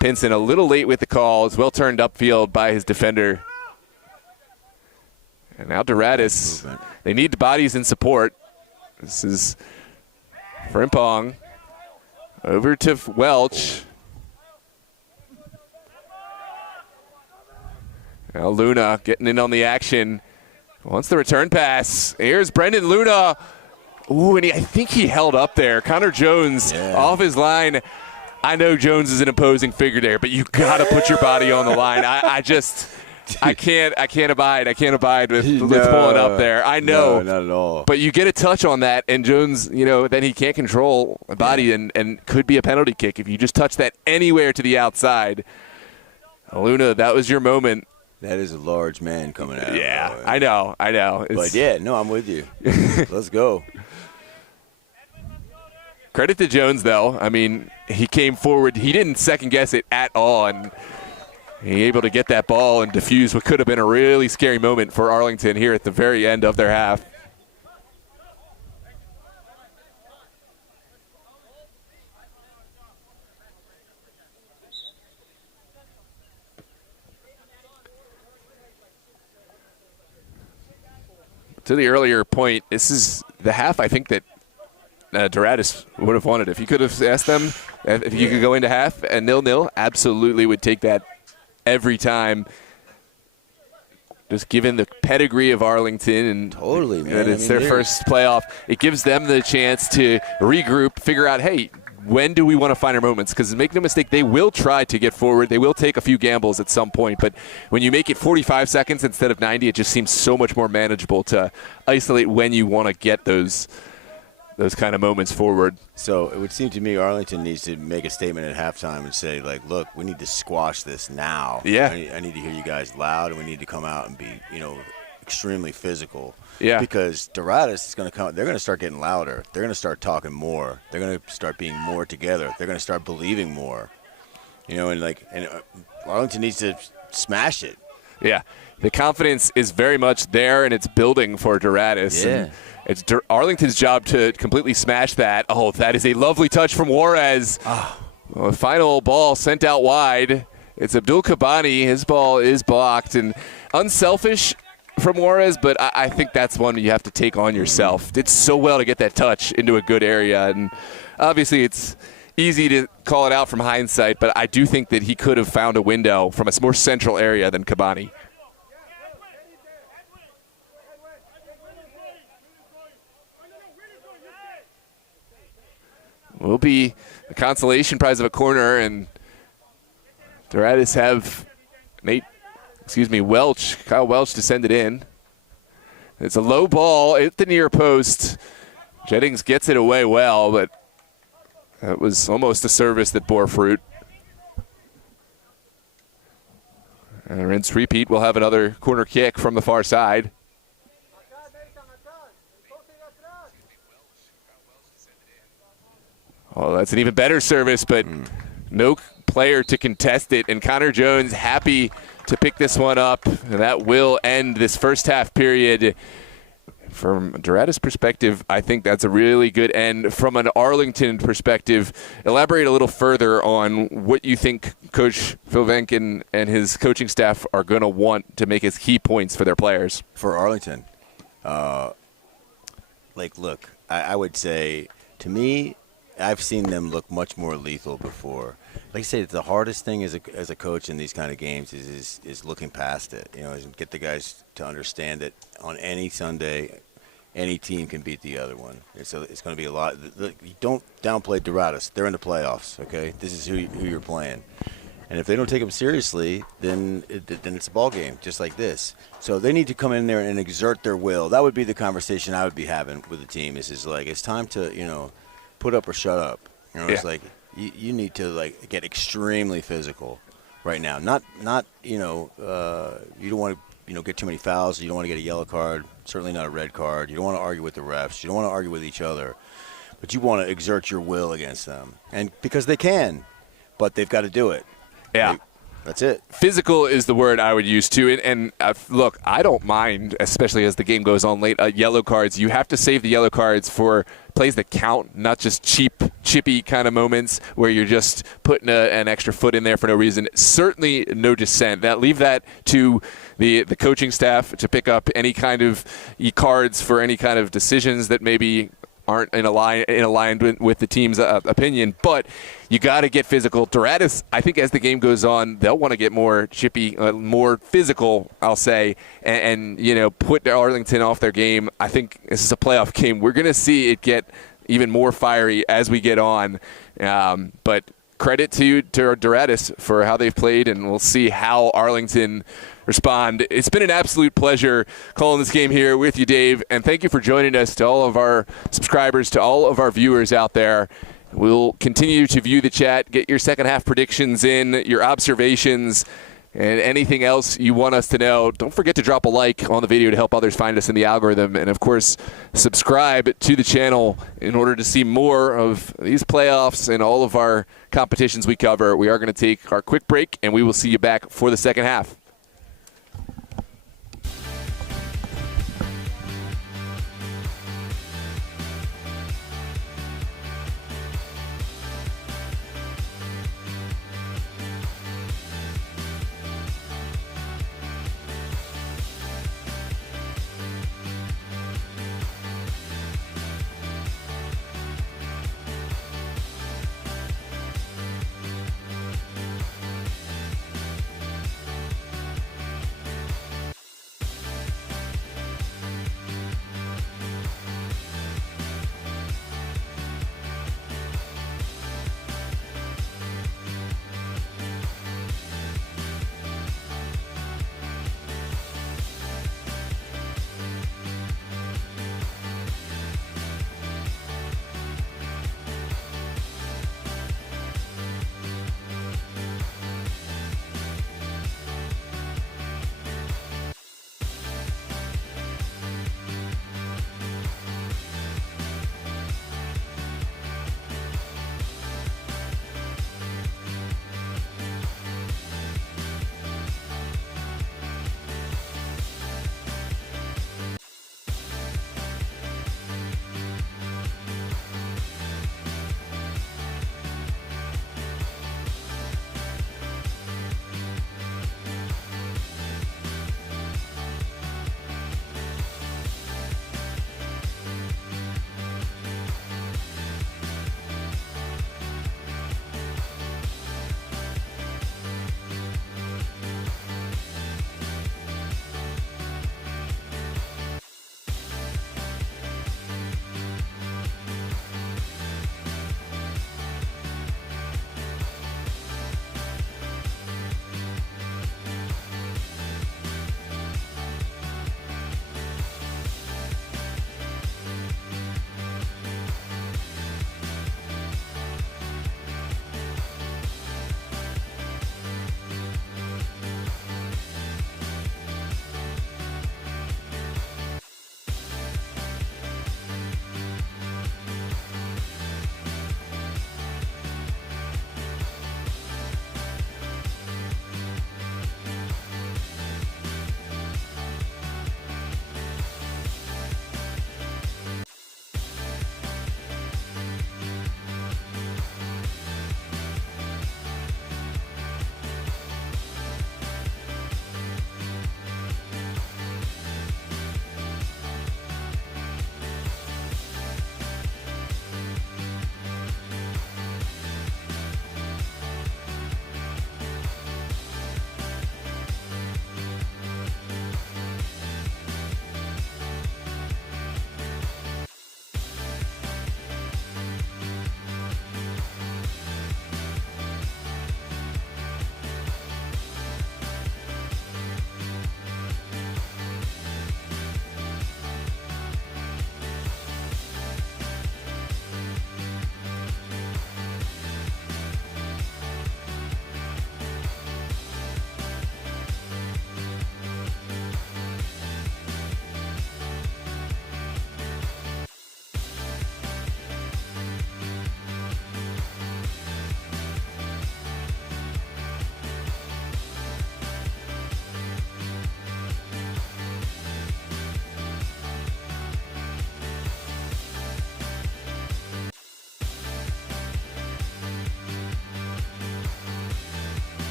Pinson a little late with the call. It's well turned upfield by his defender. And now Doradus, they need the bodies and support. This is Frimpong over to Welch. Now Luna getting in on the action. Wants the return pass. Here's Brendan Luna. Ooh, and I think he held up there. Connor Jones off his line. I know Jones is an imposing figure there, but you got to put your body on the line. I can't abide with pulling up there. I know. No, not at all. But you get a touch on that, and Jones, then he can't control the body and could be a penalty kick if you just touch that anywhere to the outside. Luna, that was your moment. That is a large man coming out. Yeah, I know. But yeah, no, I'm with you. Let's go. Credit to Jones, though. I mean, he came forward. He didn't second-guess it at all, and he able to get that ball and defuse what could have been a really scary moment for Arlington here at the very end of their half. To the earlier point, this is the half I think that Doradus would have wanted. If you could have asked them if you could go into half and 0-0, absolutely would take that every time. Just given the pedigree of Arlington and totally, man. That it's their first playoff, it gives them the chance to regroup, figure out, hey, when do we want to find our moments? Because make no mistake, they will try to get forward. They will take a few gambles at some point. But when you make it 45 seconds instead of 90, it just seems so much more manageable to isolate when you want to get those those kind of moments forward. So it would seem to me Arlington needs to make a statement at halftime and say, like, look, we need to squash this now. Yeah. I need to hear you guys loud, and we need to come out and be, extremely physical. Yeah. Because Doradus is going to come. They're going to start getting louder. They're going to start talking more. They're going to start being more together. They're going to start believing more. And Arlington needs to smash it. Yeah. The confidence is very much there, and it's building for Doradus. Yeah. And it's Arlington's job to completely smash that. Oh, that is a lovely touch from Juarez. Well, final ball sent out wide. It's Abdul Kabani. His ball is blocked. And unselfish from Juarez, but I think that's one you have to take on yourself. Did so well to get that touch into a good area. And obviously it's easy to call it out from hindsight, but I do think that he could have found a window from a more central area than Kabani. Will be the consolation prize of a corner, and Doradus have Kyle Welch to send it in. It's a low ball at the near post. Jennings gets it away well, but that was almost a service that bore fruit. And rinse repeat, we'll have another corner kick from the far side. Oh, that's an even better service, but no player to contest it. And Connor Jones happy to pick this one up. And that will end this first half period. From Doradus' perspective, I think that's a really good end. From an Arlington perspective, elaborate a little further on what you think Coach Phil Venkin and his coaching staff are going to want to make as key points for their players. For Arlington, look, I would say, to me, I've seen them look much more lethal before. Like I say, the hardest thing as a coach in these kind of games is looking past it. And get the guys to understand that on any Sunday, any team can beat the other one. So it's going to be a lot. You don't downplay Doradus. They're in the playoffs. Okay, this is who you're playing. And if they don't take them seriously, then it's a ball game, just like this. So they need to come in there and exert their will. That would be the conversation I would be having with the team. Is like, it's time to put up or shut up. It's like you need to get extremely physical right now. Not you don't want to get too many fouls. You don't want to get a yellow card. Certainly not a red card. You don't want to argue with the refs. You don't want to argue with each other. But you want to exert your will against them, and because they can, but they've got to do it. Yeah. That's it. Physical is the word I would use too. And look, I don't mind, especially as the game goes on late, yellow cards. You have to save the yellow cards for plays that count, not just chippy kind of moments where you're just putting an extra foot in there for no reason. Certainly no dissent. Leave that to the coaching staff to pick up any kind of cards for any kind of decisions that maybe aren't aligned with the team's opinion, but you got to get physical. Doradus, I think as the game goes on, they'll want to get more chippy, more physical, I'll say, and put Arlington off their game. I think this is a playoff game. We're going to see it get even more fiery as we get on, but credit to Doradus for how they've played, and we'll see how Arlington respond. It's been an absolute pleasure calling this game here with you, Dave, and thank you for joining us. To all of our subscribers, to all of our viewers out there, we'll continue to view the chat, get your second half predictions in, your observations, and anything else you want us to know. Don't forget to drop a like on the video to help others find us in the algorithm, and of course subscribe to the channel in order to see more of these playoffs and all of our competitions we cover. We are going to take our quick break, and we will see you back for the second half.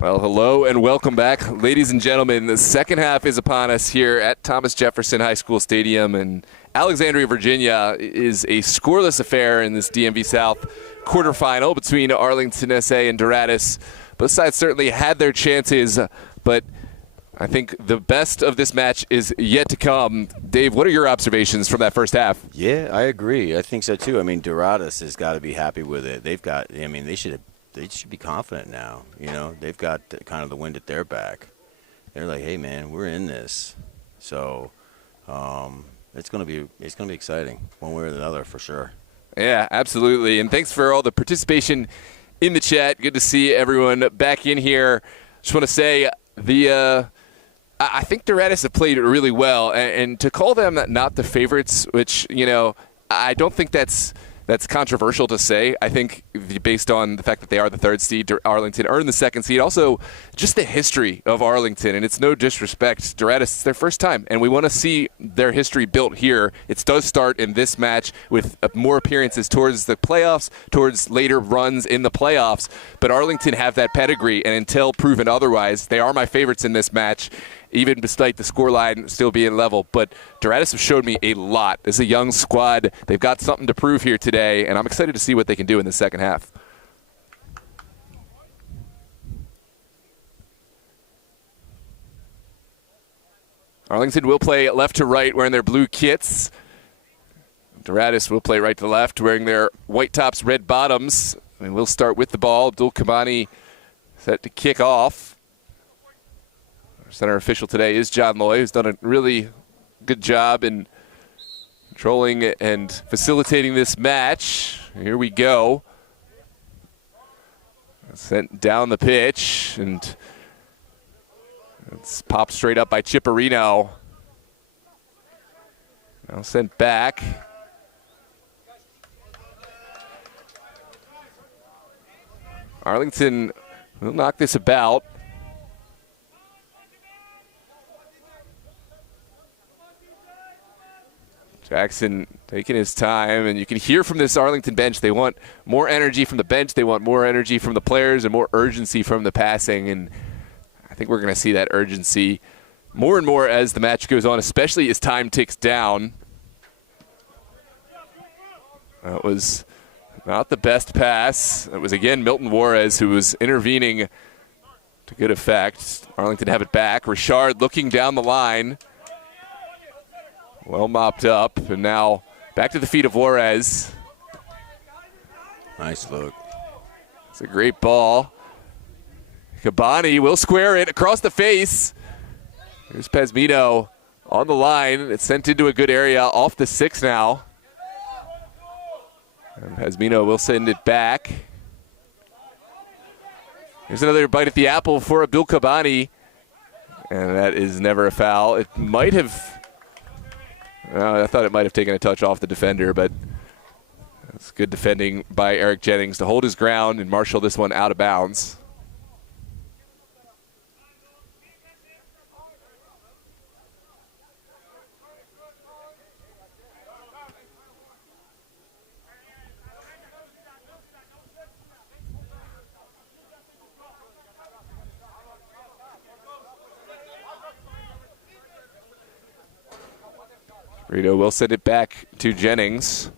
Well, hello and welcome back, ladies and gentlemen. The second half is upon us here at Thomas Jefferson High School Stadium, and Alexandria, Virginia is a scoreless affair in this DMV South quarterfinal between Arlington SA and Doradus. Both sides certainly had their chances, but I think the best of this match is yet to come. Dave, what are your observations from that first half? Yeah, I agree. I think so too. I mean, Doradus has got to be happy with it. They've got. I mean, they should be confident now. You know, they've got kind of the wind at their back. They're like, hey man, we're in this. So it's gonna be exciting one way or another for sure. Yeah, absolutely. And thanks for all the participation in the chat. Good to see everyone back in here. Just want to say I think Doradus have played really well, and to call them not the favorites, which, you know, I don't think that's controversial to say. I think based on the fact that they are the third seed, Arlington earned the second seed. Also, just the history of Arlington, and it's no disrespect. Doradus, it's their first time, and we want to see their history built here. It does start in this match with more appearances towards the playoffs, towards later runs in the playoffs. But Arlington have that pedigree, and until proven otherwise, they are my favorites in this match, even despite the scoreline still being level. But Doradus have showed me a lot. This is a young squad. They've got something to prove here today, and I'm excited to see what they can do in the second half. Arlington will play left to right wearing their blue kits. Doradus will play right to left wearing their white tops, red bottoms. And we'll start with the ball. Abdul Kabani set to kick off. Center official today is John Loy, who's done a really good job in controlling and facilitating this match. Here we go. Sent down the pitch, and it's popped straight up by Chipperino. Now sent back. Arlington will knock this about. Jackson taking his time, and you can hear from this Arlington bench, they want more energy from the bench, they want more energy from the players, and more urgency from the passing, and I think we're going to see that urgency more and more as the match goes on, especially as time ticks down. That was not the best pass. It was, again, Milton Juarez who was intervening to good effect. Arlington have it back. Richard looking down the line. Well mopped up, and now back to the feet of Juarez. Nice look. It's a great ball. Kabani will square it across the face. Here's Pezmino on the line. It's sent into a good area off the 6 now. And Pezmino will send it back. Here's another bite at the apple for Abdul Kabani. And that is never a foul. It might have... I thought it might have taken a touch off the defender, but it's good defending by Eric Jennings to hold his ground and marshal this one out of bounds. Rito will send it back to Jennings.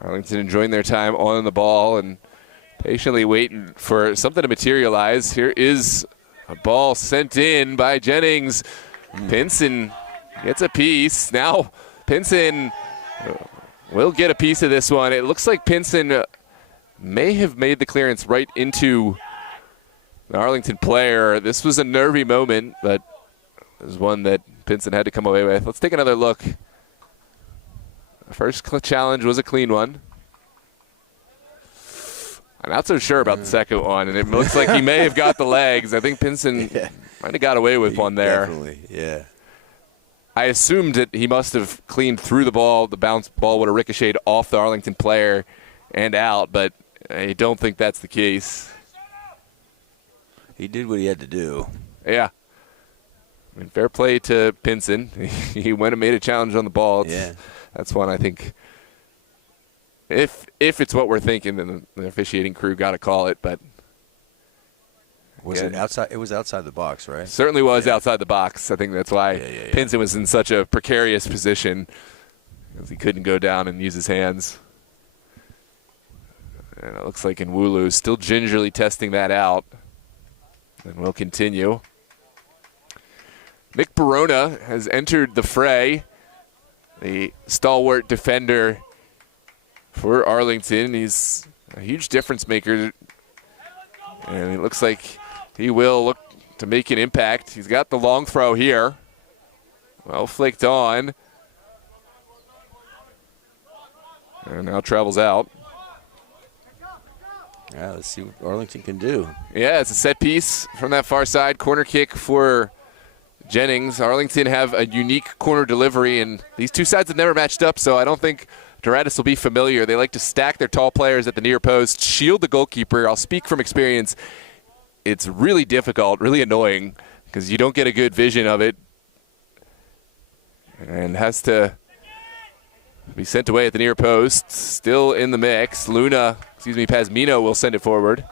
Arlington enjoying their time on the ball and patiently waiting for something to materialize. Here is a ball sent in by Jennings. Pinson gets a piece. Now Pinson will get a piece of this one. It looks like Pinson may have made the clearance right into the Arlington player. This was a nervy moment, but it was one that Pinson had to come away with. Let's take another look. The first challenge was a clean one. I'm not so sure about the second one, and it looks like he may have got the legs. I think Pinson might have got away with one there. Definitely, yeah. I assumed that he must have cleaned through the ball. The bounce ball would have ricocheted off the Arlington player and out, but I don't think that's the case. He did what he had to do. Yeah. I mean, fair play to Pinson. He went and made a challenge on the ball. Yeah. That's one I think. If it's what we're thinking, then the officiating crew got to call it. But Was it outside? It was outside the box, right? certainly was outside the box. I think that's why Pinson was in such a precarious position, because he couldn't go down and use his hands. And it looks like Nwulu still gingerly testing that out. And we'll continue. Nick Barona has entered the fray, the stalwart defender for Arlington. He's a huge difference maker, and it looks like he will look to make an impact. He's got the long throw here. Well flicked on. And now travels out. Yeah, let's see what Arlington can do. Yeah, it's a set piece from that far side. Corner kick for Jennings. Arlington have a unique corner delivery, and these two sides have never matched up, so I don't think Doradus will be familiar. They like to stack their tall players at the near post, shield the goalkeeper. I'll speak from experience. It's really difficult, really annoying, because you don't get a good vision of it, and has to be sent away at the near post. Still in the mix. Pazmino will send it forward.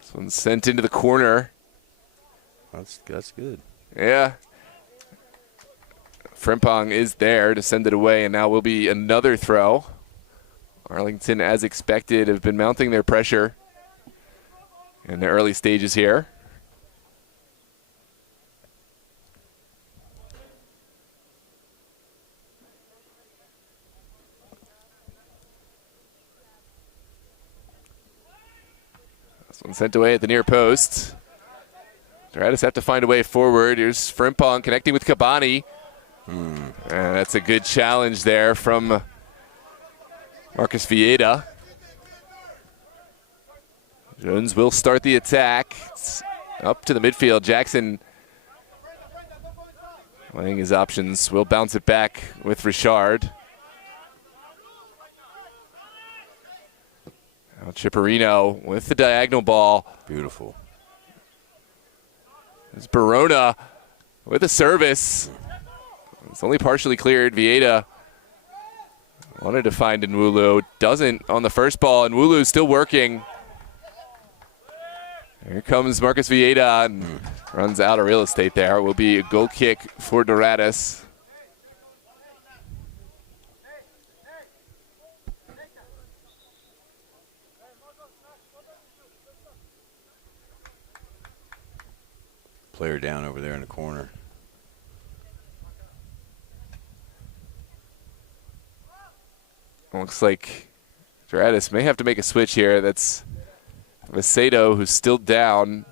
This one's sent into the corner. That's good. Yeah. Frimpong is there to send it away, and now will be another throw. Arlington, as expected, have been mounting their pressure in the early stages here. This one sent away at the near post. Doradus have to find a way forward. Here's Frimpong connecting with Kabani. And that's a good challenge there from Marcus Vieta. Jones will start the attack. It's up to the midfield. Jackson weighing his options. Will bounce it back with Richard. Now Chipperino with the diagonal ball. Beautiful. There's Barona with a service. It's only partially cleared. Vieta wanted to find Nwulu. Doesn't on the first ball. Nwulu's still working. Here comes Marcus Vieta and runs out of real estate there. It will be a goal kick for Doradus. Player down over there in the corner. Looks like Doradus may have to make a switch here. That's Macedo, who's still down.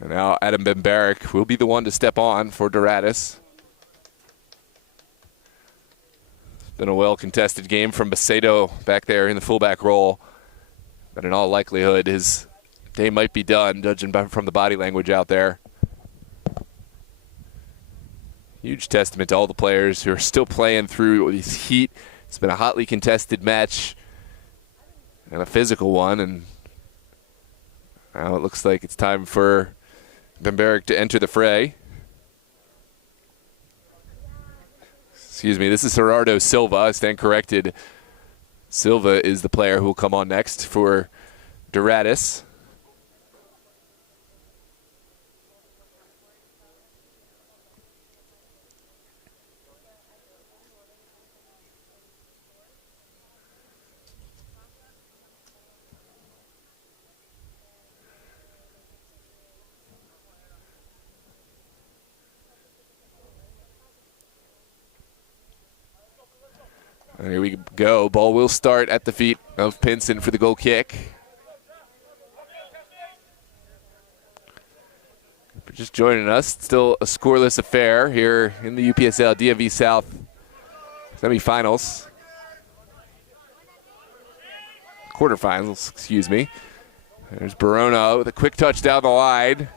And now Adam Bembarek will be the one to step on for Doradus. It's been a well-contested game from Macedo back there in the fullback role. But in all likelihood, his day might be done, judging from the body language out there. Huge testament to all the players who are still playing through this heat. It's been a hotly contested match and a physical one, and now it looks like it's time for Bembarek to enter the fray. Excuse me, this is Gerardo Silva. I stand corrected. Silva is the player who will come on next for Doradus. And here we go. Ball will start at the feet of Pinson for the goal kick. If you're just joining us, still a scoreless affair here in the UPSL DMV South semifinals. Quarterfinals, excuse me. There's Barona with a quick touch down the line.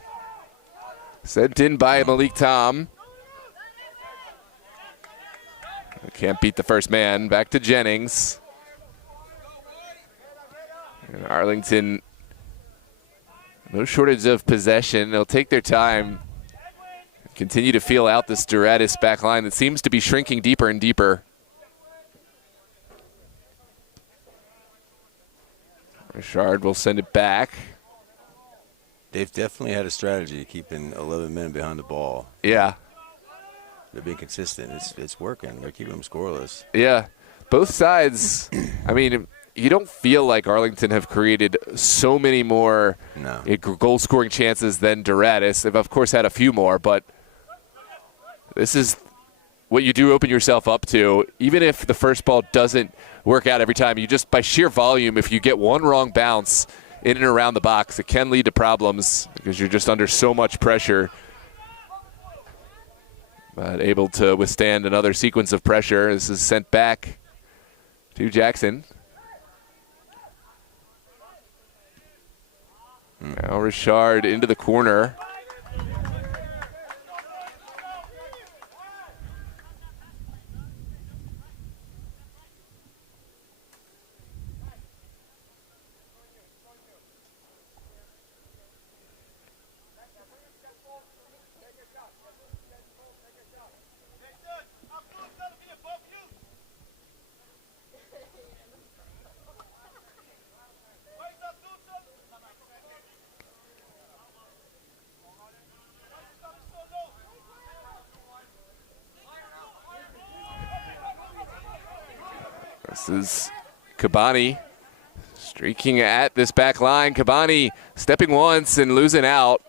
Sent in by Malik Tom. Can't beat the first man. Back to Jennings. And Arlington, no shortage of possession. They'll take their time, continue to feel out this Doradus back line that seems to be shrinking deeper and deeper. Richard will send it back. They've definitely had a strategy keeping 11 men behind the ball. Yeah. They're being consistent. It's working. They're keeping them scoreless. Yeah. Both sides, I mean, you don't feel like Arlington have created so many more goal-scoring chances than Doradus. They've, of course, had a few more, but this is what you do open yourself up to. Even if the first ball doesn't work out every time, you just, by sheer volume, if you get one wrong bounce in and around the box, it can lead to problems because you're just under so much pressure. But able to withstand another sequence of pressure. This is sent back to Jackson. Now Richard into the corner. This is Kabani streaking at this back line. Kabani stepping once and losing out.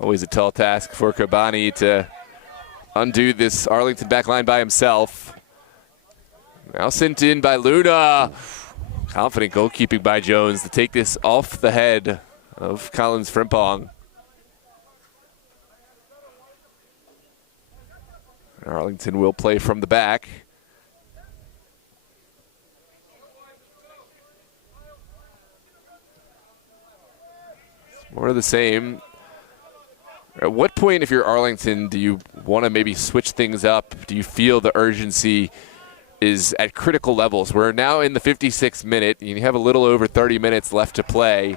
Always a tall task for Kabani to undo this Arlington back line by himself. Now sent in by Luna. Confident goalkeeping by Jones to take this off the head of Collins Frimpong. Arlington will play from the back. More of the same. At what point, if you're Arlington, do you want to maybe switch things up? Do you feel the urgency is at critical levels? We're now in the 56th minute. You have a little over 30 minutes left to play.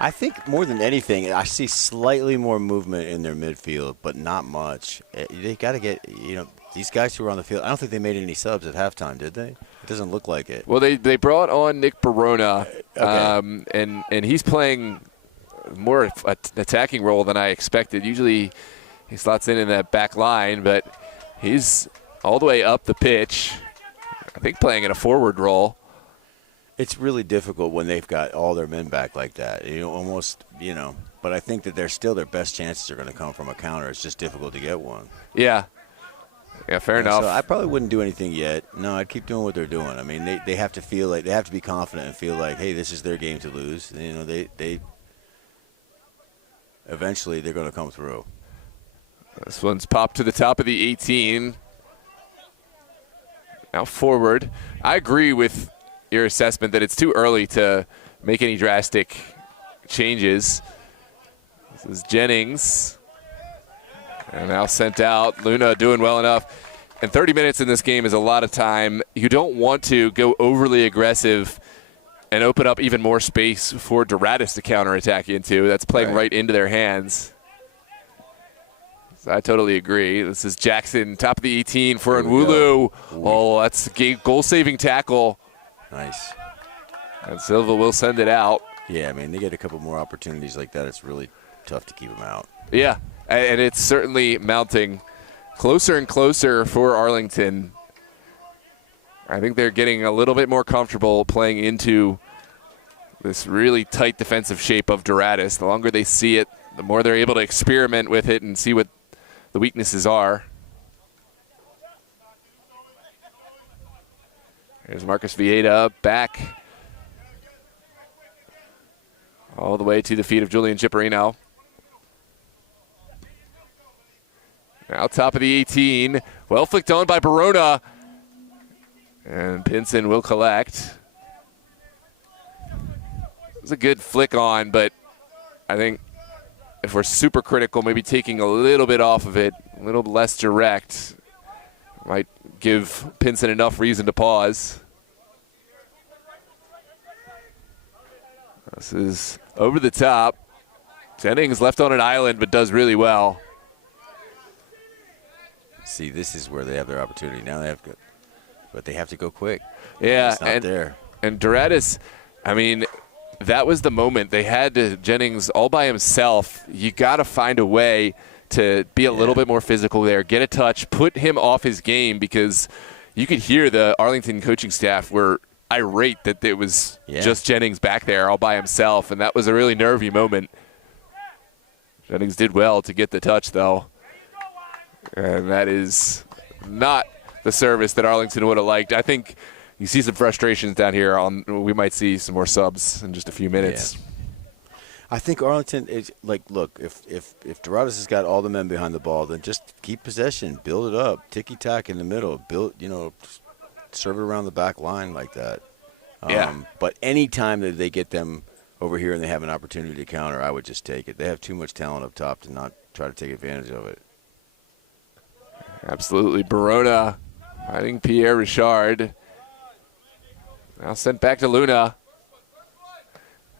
I think more than anything, I see slightly more movement in their midfield, but not much. They got to get, these guys who are on the field, I don't think they made any subs at halftime, did they? It doesn't look like it. Well, they brought on Nick Barona, Okay. and he's playing more of an attacking role than I expected. Usually he slots in that back line, but he's all the way up the pitch, I think playing in a forward role. It's really difficult when they've got all their men back like that. But I think that their best chances are going to come from a counter. It's just difficult to get one. Yeah. Yeah, fair enough. So I probably wouldn't do anything yet. No, I'd keep doing what they're doing. I mean, they have to feel like, they have to be confident and feel like, hey, this is their game to lose. They eventually they're going to come through. This one's popped to the top of the 18. Now forward. I agree with your assessment that it's too early to make any drastic changes. This is Jennings. And now sent out. Luna doing well enough. And 30 minutes in this game is a lot of time. You don't want to go overly aggressive and open up even more space for Doradus to counterattack into. That's playing right into their hands. So I totally agree. This is Jackson, top of the 18 for Nwulu. Oh, that's a goal-saving tackle. Nice. And Silva will send it out. Yeah, I mean, they get a couple more opportunities like that. It's really tough to keep them out. Yeah, and it's certainly mounting closer and closer for Arlington. I think they're getting a little bit more comfortable playing into this really tight defensive shape of Doradus. The longer they see it, the more they're able to experiment with it and see what the weaknesses are. There's Marcus Vieta back all the way to the feet of Julian Chipperino. Now top of the 18. Well flicked on by Barona. And Pinson will collect. It was a good flick on, but I think if we're super critical, maybe taking a little bit off of it, a little less direct, might give Pinson enough reason to pause. This is over the top. Jennings left on an island, but does really well. See, this is where they have their opportunity. Now they have to, but they have to go quick. Yeah, it's not there. And Doradus, I mean, that was the moment. They had to, Jennings all by himself. You got to find a way to be a little bit more physical there, get a touch, put him off his game, because you could hear the Arlington coaching staff were irate that it was just Jennings back there all by himself, and that was a really nervy moment. Jennings did well to get the touch, though. And that is not the service that Arlington would have liked. I think you see some frustrations down here. We might see some more subs in just a few minutes. Yeah. I think Arlington is like, look, if Doradus has got all the men behind the ball, then just keep possession, build it up, ticky-tack in the middle, serve it around the back line like that. But any time that they get them over here and they have an opportunity to counter, I would just take it. They have too much talent up top to not try to take advantage of it. Absolutely. Barona finding Pierre Richard. Now sent back to Luna.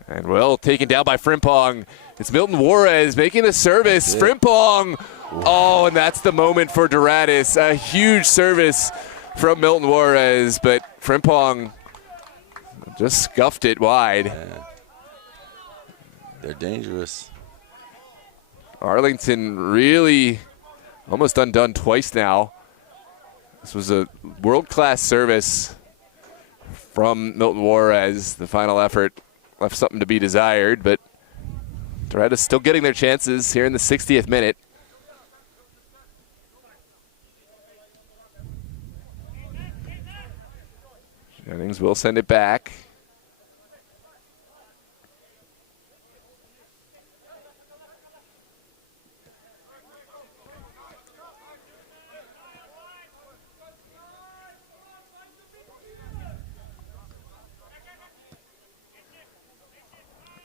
And taken down by Frimpong. It's Milton Juarez making the service. Frimpong. Oh, and that's the moment for Doradus. A huge service from Milton Juarez, but Frimpong just scuffed it wide. Yeah. They're dangerous. Arlington really almost undone twice now. This was a world-class service from Milton Juarez. The final effort left something to be desired, but Doradus still getting their chances here in the 60th minute. Jennings will send it back.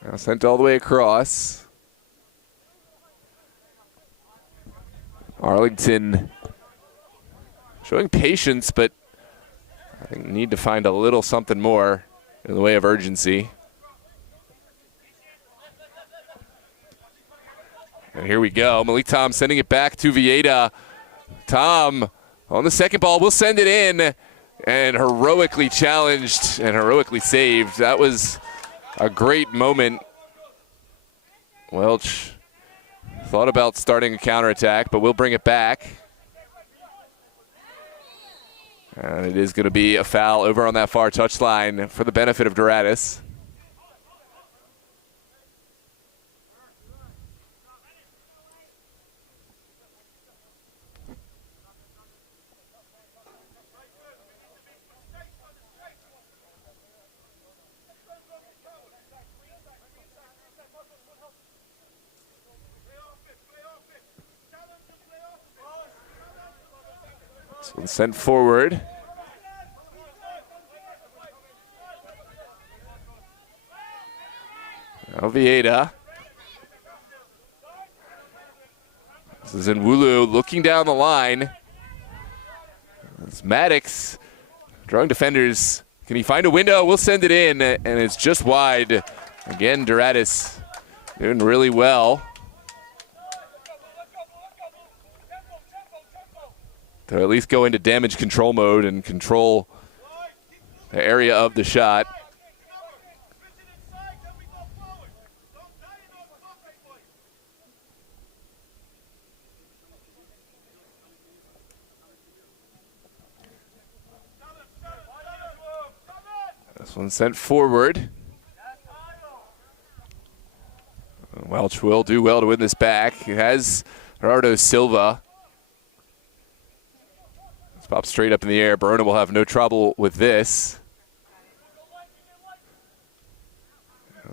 Now sent all the way across. Arlington showing patience, but I think need to find a little something more in the way of urgency. And here we go. Malik Tom sending it back to Vieta. Tom on the second ball will send it in, and heroically challenged and heroically saved. That was a great moment. Welch thought about starting a counterattack, but we'll bring it back. And it is going to be a foul over on that far touchline for the benefit of Doradus. So sent forward. Now Vieta. This is Nwulu looking down the line. It's Maddox drawing defenders. Can he find a window? We'll send it in, and it's just wide. Again, Doradus doing really well. To at least go into damage control mode and control the area of the shot. This one sent forward. Welch will do well to win this back. He has Gerardo Silva. Pop straight up in the air. Barona will have no trouble with this.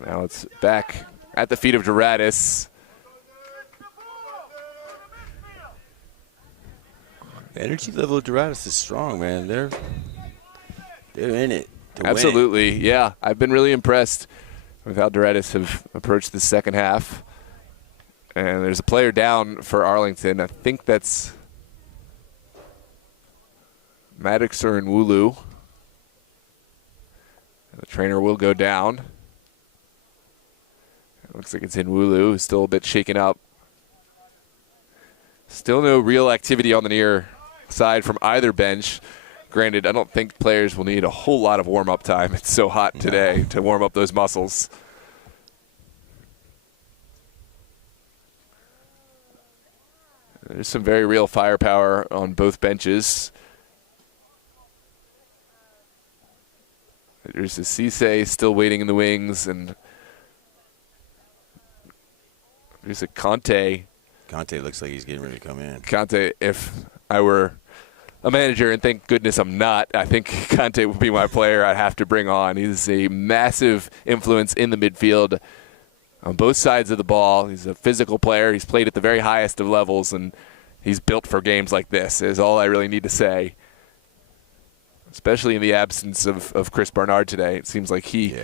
Now it's back at the feet of Doradus. The energy level of Doradus is strong, man. They're in it to Absolutely, win. Yeah. I've been really impressed with how Doradus have approached the second half. And there's a player down for Arlington. I think that's Maddox or Nwulu. The trainer will go down. Looks like it's in Wulu, who's still a bit shaken up. Still no real activity on the near side from either bench. Granted, I don't think players will need a whole lot of warm-up time. It's so hot today to warm up those muscles. There's some very real firepower on both benches. There's a Cisse still waiting in the wings, and there's a Conte. Conte looks like he's getting ready to come in. Conte, if I were a manager, and thank goodness I'm not, I think Conte would be my player I'd have to bring on. He's a massive influence in the midfield on both sides of the ball. He's a physical player. He's played at the very highest of levels, and he's built for games like this, is all I really need to say. Especially in the absence of Chris Barnard today. It seems like he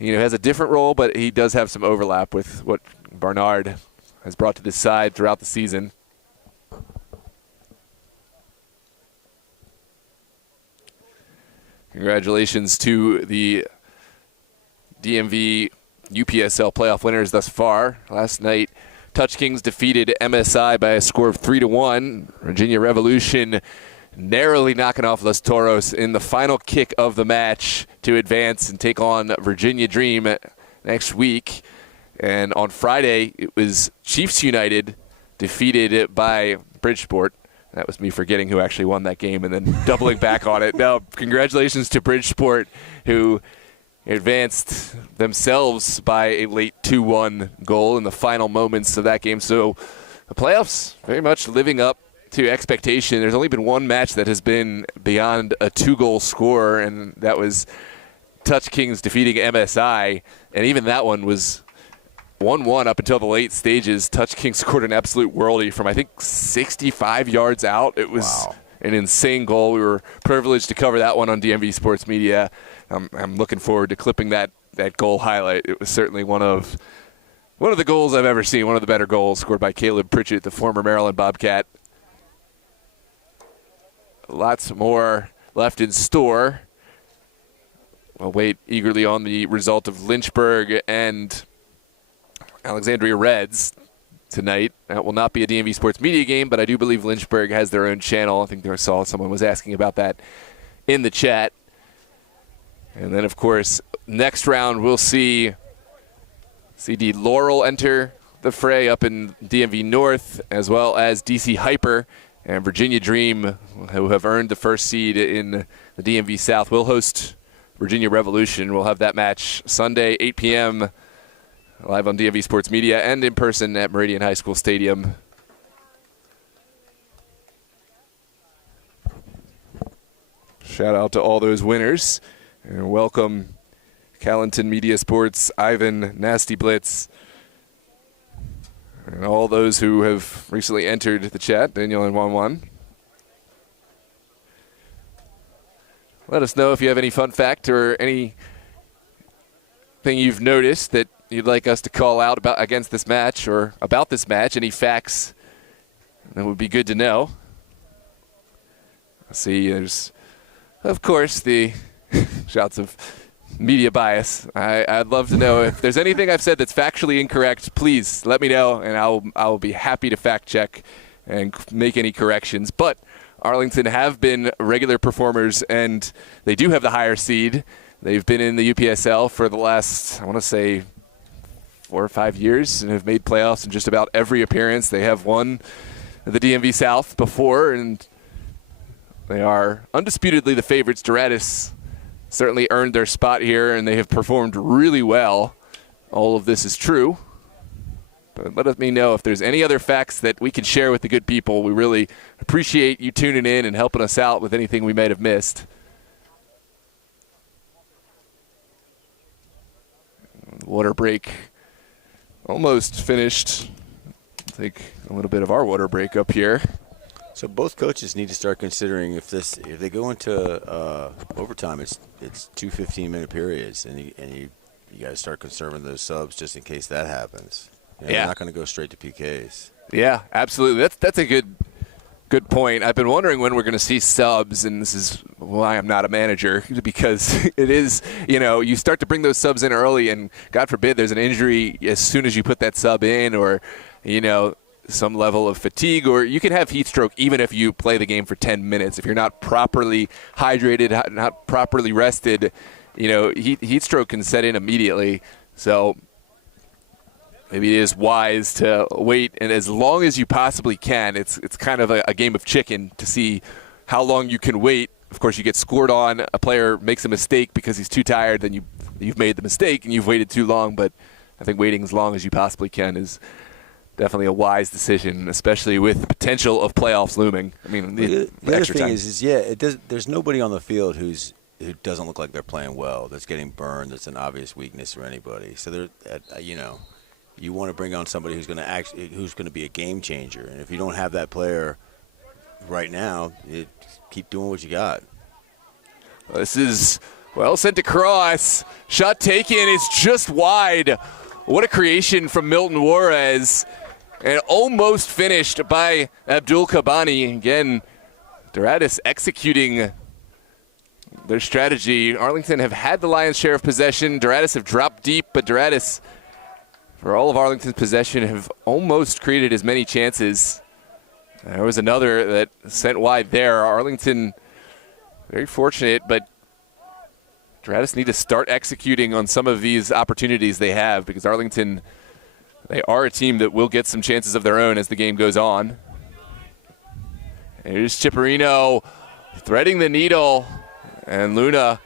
has a different role, but he does have some overlap with what Barnard has brought to this side throughout the season. Congratulations to the DMV UPSL playoff winners thus far. Last night, Touch Kings defeated MSI by a score of 3-1. Virginia Revolution narrowly knocking off Los Toros in the final kick of the match to advance and take on Virginia Dream next week. And on Friday, it was Chiefs United defeated by Bridgeport. That was me forgetting who actually won that game and then doubling back on it. No, congratulations to Bridgeport, who advanced themselves by a late 2-1 goal in the final moments of that game. So the playoffs very much living up to expectation. There's only been one match that has been beyond a 2-goal score, and that was Touch Kings defeating MSI. And even that one was 1-1 up until the late stages. Touch Kings scored an absolute worldie from, I think, 65 yards out. It was an insane goal. We were privileged to cover that one on DMV Sports Media. I'm looking forward to clipping that goal highlight. It was certainly one of the goals I've ever seen, one of the better goals scored by Caleb Pritchett, the former Maryland Bobcat. Lots more left in store. I'll wait eagerly on the result of Lynchburg and Alexandria Reds tonight. That will not be a DMV Sports Media game, but I do believe Lynchburg has their own channel. I think I saw someone was asking about that in the chat. And then, of course, next round we'll see CD Laurel enter the fray up in DMV North, as well as DC Hyper and Virginia Dream, who have earned the first seed in the DMV South, will host Virginia Revolution. We'll have that match Sunday, 8 p.m., live on DMV Sports Media and in person at Meridian High School Stadium. Shout out to all those winners. And welcome Callenton Media Sports, Ivan, Nasty Blitz, and all those who have recently entered the chat, Daniel and 1-1. Let us know if you have any fun fact or anything you've noticed that you'd like us to call out about against this match or about this match. Any facts that would be good to know. Let's see, there's, of course, the shouts of media bias. I'd love to know if there's anything I've said that's factually incorrect. Please let me know, and I'll be happy to fact check and make any corrections. But Arlington have been regular performers, and they do have the higher seed. They've been in the UPSL for the last, I want to say, 4 or 5 years, and have made playoffs in just about every appearance. They have won the DMV South before, and they are undisputedly the favorites. Doradus certainly earned their spot here, and they have performed really well. All of this is true. But let me know if there's any other facts that we can share with the good people. We really appreciate you tuning in and helping us out with anything we might have missed. Water break almost finished. Take a little bit of our water break up here. So both coaches need to start considering if they go into overtime, it's 2 15-minute periods, and you got to start conserving those subs just in case that happens. They're not going to go straight to PKs. Yeah, absolutely. That's a good Good point. I've been wondering when we're going to see subs, and this is why I'm not a manager, because it is, you start to bring those subs in early, and God forbid there's an injury as soon as you put that sub in, or, some level of fatigue, or you can have heat stroke even if you play the game for 10 minutes. If you're not properly hydrated, not properly rested, heat stroke can set in immediately. So maybe it is wise to wait, and as long as you possibly can. It's kind of a game of chicken to see how long you can wait. Of course, you get scored on. A player makes a mistake because he's too tired, then you've made the mistake and you've waited too long. But I think waiting as long as you possibly can is definitely a wise decision, especially with the potential of playoffs looming. I mean, the other extra thing time. is there's nobody on the field who doesn't look like they're playing well, that's getting burned, that's an obvious weakness for anybody. So you want to bring on somebody who's going to be a game changer, and if you don't have that player right now, keep doing what you got. This is well sent across. Shot taken. It's just wide. What a creation from Milton Juarez. And almost finished by Abdul Kabani. Again, Doradus executing their strategy. Arlington have had the lion's share of possession. Doradus have dropped deep, but Doradus, for all of Arlington's possession, have almost created as many chances. There was another that sent wide there. Arlington, very fortunate, but Doradus need to start executing on some of these opportunities they have, because Arlington, they are a team that will get some chances of their own as the game goes on. Here's Chipperino threading the needle, and Luna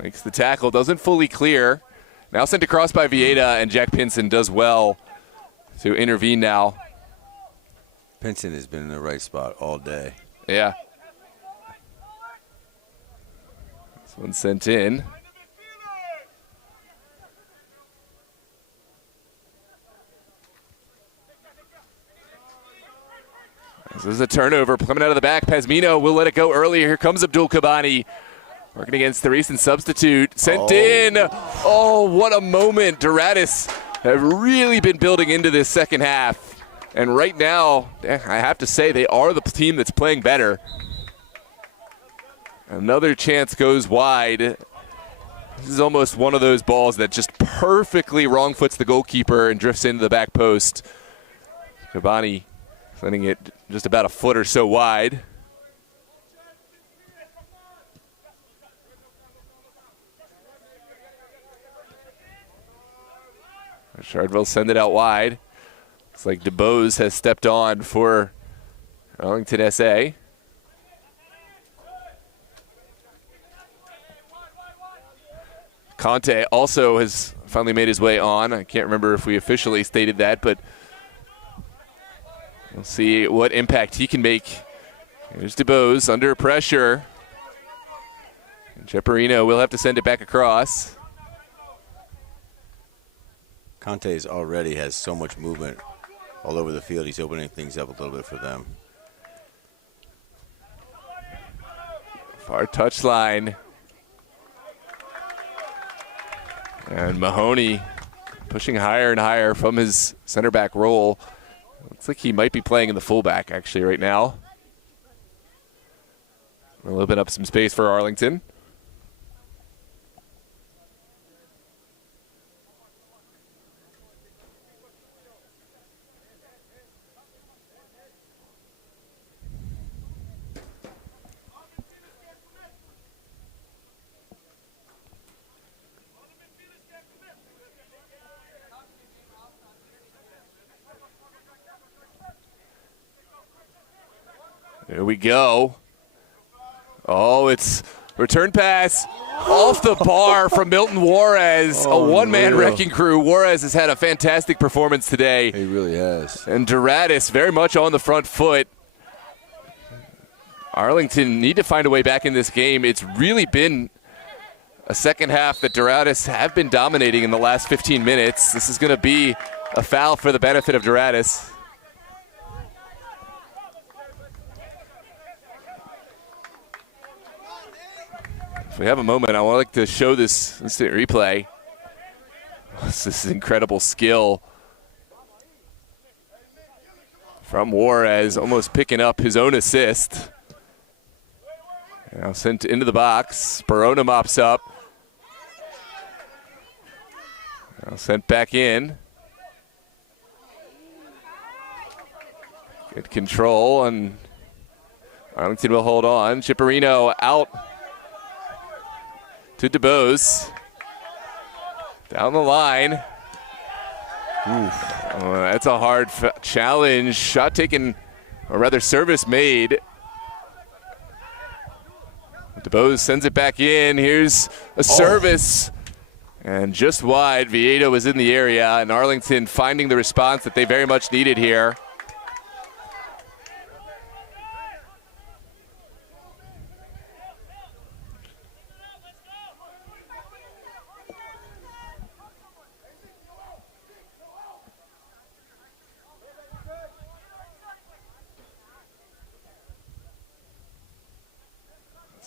makes the tackle, doesn't fully clear. Now sent across by Vieta, and Jack Pinson does well to intervene now. Pinson has been in the right spot all day. Yeah. This one sent in. This is a turnover coming out of the back. Pazmino will let it go earlier. Here comes Abdul Kabani. Working against the recent substitute. Sent in. Oh, what a moment. Doradus have really been building into this second half. And right now, I have to say, they are the team that's playing better. Another chance goes wide. This is almost one of those balls that just perfectly wrong foots the goalkeeper and drifts into the back post. Kabani sending it just about a foot or so wide. Shardville send it out wide. Looks like DeBose has stepped on for Arlington SA. Conte also has finally made his way on. I can't remember if we officially stated that, but we'll see what impact he can make. Here's DeBose under pressure. And Chipperino will have to send it back across. Conte's already has so much movement all over the field. He's opening things up a little bit for them. Far touchline. And Mahoney pushing higher and higher from his center back role. Looks like he might be playing in the fullback actually right now. We'll open up some space for Arlington. There we go. Oh, it's return pass off the bar from Milton Juarez. A one-man wrecking crew. Juarez has had a fantastic performance today. He really has. And Doradus very much on the front foot. Arlington need to find a way back in this game. It's really been a second half that Doradus have been dominating in the last 15 minutes. This is going to be a foul for the benefit of Doradus. If we have a moment, I would like to show this instant replay. This is incredible skill from Juarez, almost picking up his own assist. Now sent into the box. Barona mops up. Now sent back in. Good control, and Arlington will hold on. Chipperino out to DeBose. Down the line. Oof. Oh, that's a hard challenge. Shot taken, or rather service made. DeBose sends it back in. Here's a service. And just wide. Vieira was in the area, and Arlington finding the response that they very much needed here.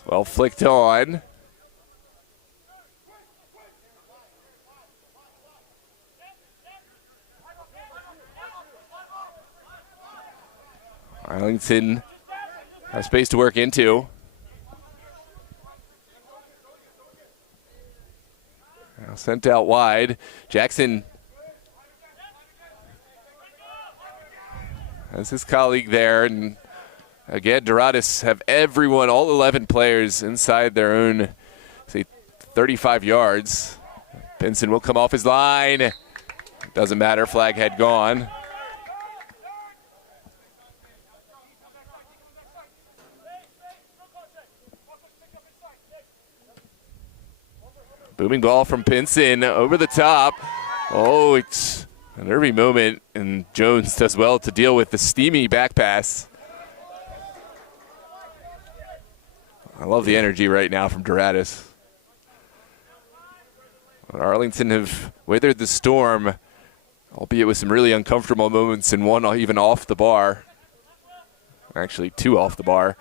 Well flicked on. Arlington has space to work into. Now sent out wide. Jackson has his colleague there, and again, Doradus have everyone, all 11 players inside their own, say, 35 yards. Pinson will come off his line. Doesn't matter, flag had gone. Booming ball from Pinson over the top. Oh, it's a nervy moment, and Jones does well to deal with the steamy back pass. I love the energy right now from Doradus. But Arlington have weathered the storm, albeit with some really uncomfortable moments, and one even off the bar. Actually, two off the bar.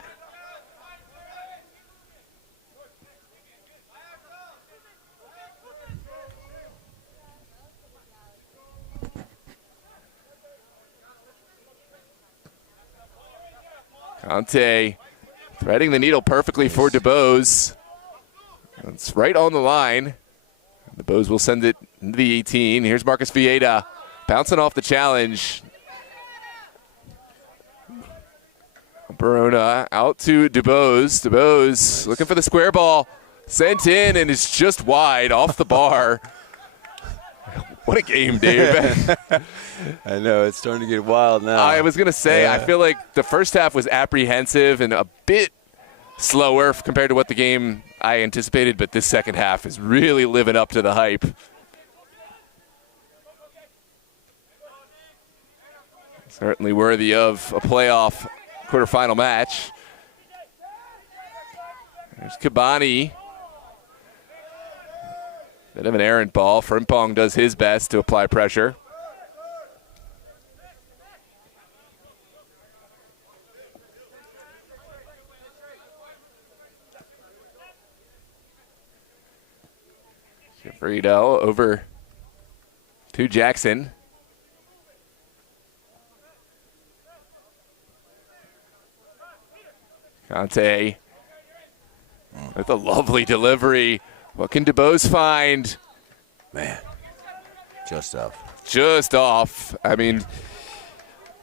Conte threading the needle perfectly for DeBose. It's right on the line. DeBose will send it into the 18. Here's Marcus Vieira bouncing off the challenge. Barona out to DeBose. DeBose looking for the square ball. Sent in, and it's just wide off the bar. What a game, Dave. I know, it's starting to get wild now. I was going to say, I feel like the first half was apprehensive and a bit slower compared to what the game I anticipated, but this second half is really living up to the hype. Certainly worthy of a playoff quarterfinal match. There's Kabani. Bit of an errant ball. Frimpong does his best to apply pressure. Frito over to Jackson. Conte with a lovely delivery. What can DeBose find? Man, just off. Just off. I mean,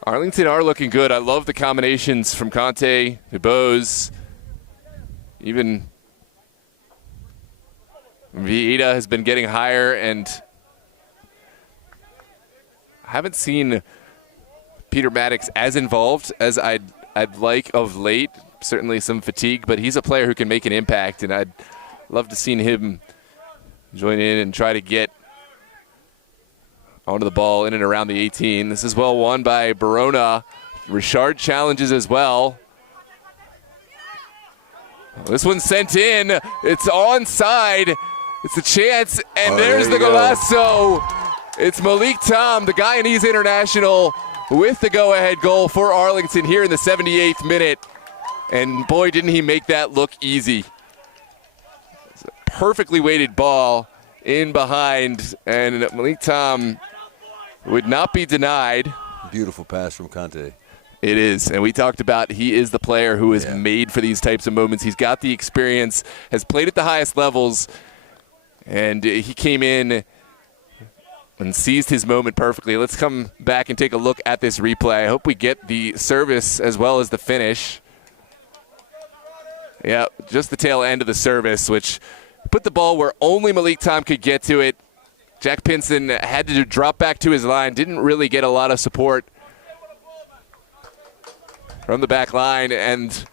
Arlington are looking good. I love the combinations from Conte, DeBose. Even Vieira has been getting higher, and I haven't seen Peter Maddox as involved as I'd like of late. Certainly some fatigue, but he's a player who can make an impact, and I'd love to see him join in and try to get onto the ball in and around the 18. This is well won by Barona. Richard challenges as well. This one's sent in. It's onside. It's a chance, and there's the golazo. It's Malik Tom, the Guyanese international, with the go-ahead goal for Arlington here in the 78th minute. And boy, didn't he make that look easy. It's a perfectly weighted ball in behind, and Malik Tom would not be denied. Beautiful pass from Conte. It is, and we talked about he is the player who is made for these types of moments. He's got the experience, has played at the highest levels, and he came in and seized his moment perfectly. Let's come back and take a look at this replay. I hope we get the service as well as the finish. Yeah, just the tail end of the service, which put the ball where only Malik Tom could get to it. Jack Pinson had to drop back to his line, didn't really get a lot of support from the back line, and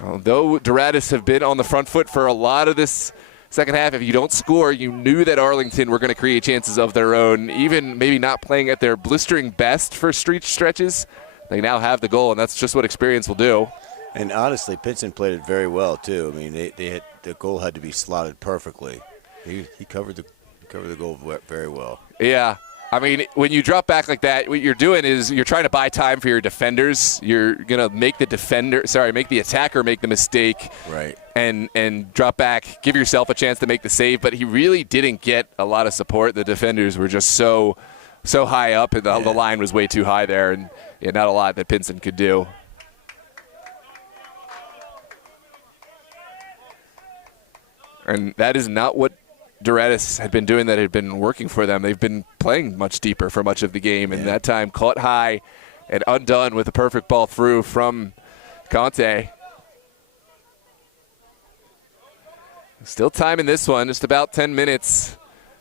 although Doradus have been on the front foot for a lot of this second half, if you don't score, you knew that Arlington were going to create chances of their own, even maybe not playing at their blistering best for street stretches. They now have the goal, and that's just what experience will do. And honestly, Pinson played it very well, too. I mean, the goal had to be slotted perfectly. He covered the goal very well. Yeah. I mean, when you drop back like that, what you're doing is you're trying to buy time for your defenders. You're going to make the attacker make the mistake. Right. And drop back, give yourself a chance to make the save. But he really didn't get a lot of support. The defenders were just so high up, and the line was way too high there, and not a lot that Pinson could do. And that is not what Doradus had been doing that had been working for them. They've been playing much deeper for much of the game, and that time caught high and undone with a perfect ball through from Conte. Still time in this one, just about 10 minutes.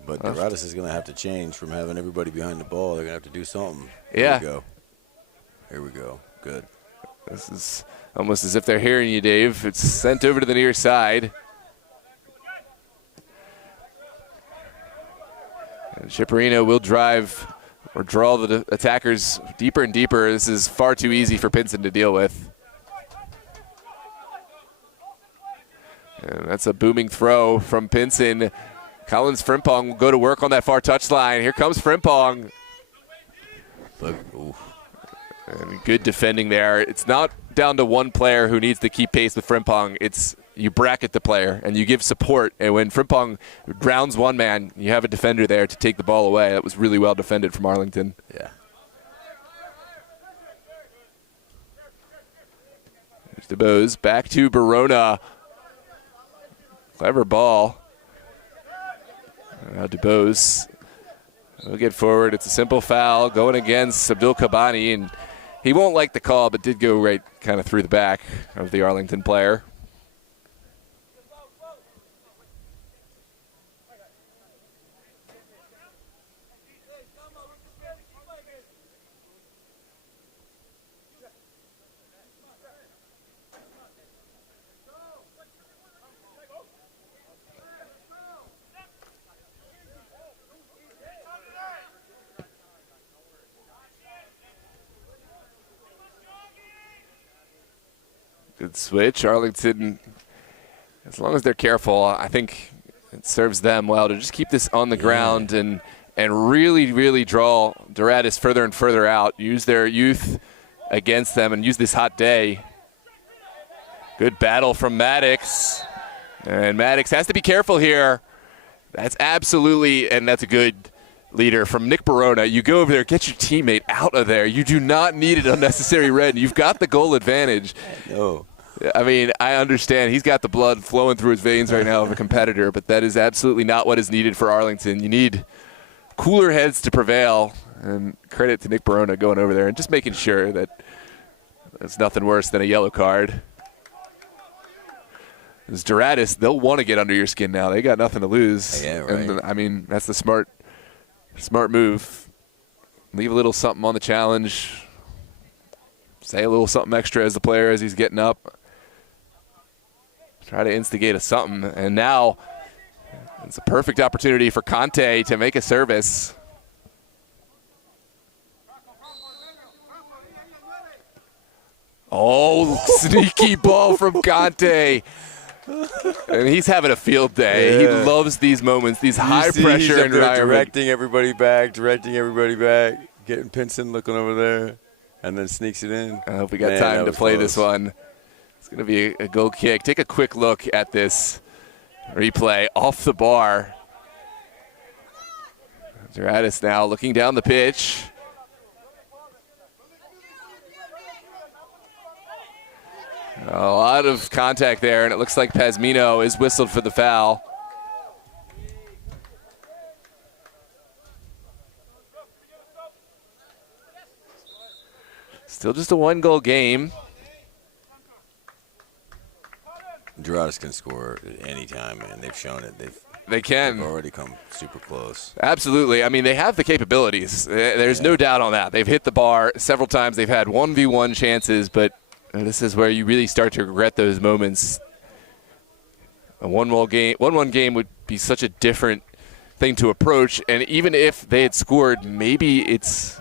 But Doradus is going to have to change from having everybody behind the ball. They're going to have to do something. Yeah. Here we go. Good. This is almost as if they're hearing you, Dave. It's sent over to the near side. And Schipperino will drive or draw the attackers deeper and deeper. This is far too easy for Pinson to deal with. And that's a booming throw from Pinson. Collins Frimpong will go to work on that far touchline. Here comes Frimpong. And good defending there. It's not down to one player who needs to keep pace with Frimpong. It's you bracket the player and you give support. And when Frimpong drowns one man, you have a defender there to take the ball away. That was really well defended from Arlington. Yeah. There's DeBose. Back to Barona. Clever ball. Now DeBose will get forward. It's a simple foul going against Abdul Kabani, and he won't like the call, but did go right kind of through the back of the Arlington player. Good switch. Arlington, as long as they're careful, I think it serves them well to just keep this on the ground and really, really draw Doradus further and further out. Use their youth against them and use this hot day. Good battle from Maddox. And Maddox has to be careful here. That's absolutely, and that's a good leader from Nick Barona. You go over there, get your teammate out of there. You do not need an unnecessary red. You've got the goal advantage. No. I mean, I understand he's got the blood flowing through his veins right now of a competitor, but that is absolutely not what is needed for Arlington. You need cooler heads to prevail, and credit to Nick Barona going over there and just making sure that it's nothing worse than a yellow card. As Doradus, they'll want to get under your skin now. They got nothing to lose. Yeah, right. And, I mean, that's the smart move. Leave a little something on the challenge. Say a little something extra as the player as he's getting up. Try to instigate a something. And now it's a perfect opportunity for Conte to make a service. Oh, sneaky ball from Conte. And he's having a field day. Yeah. He loves these moments, these high-pressure environments. Directing everybody back, getting Pinson looking over there, and then sneaks it in. I hope we got time to play this one. It's going to be a goal kick. Take a quick look at this replay off the bar. Doradus now looking down the pitch. A lot of contact there, and it looks like Pazmino is whistled for the foul. Still just a 1-goal game. Doradus can score at any time, man. They've shown it. They can. They've already come super close. Absolutely. I mean, they have the capabilities. There's no doubt on that. They've hit the bar several times. They've had 1v1 chances, but this is where you really start to regret those moments. A 1-1 game would be such a different thing to approach, and even if they had scored, maybe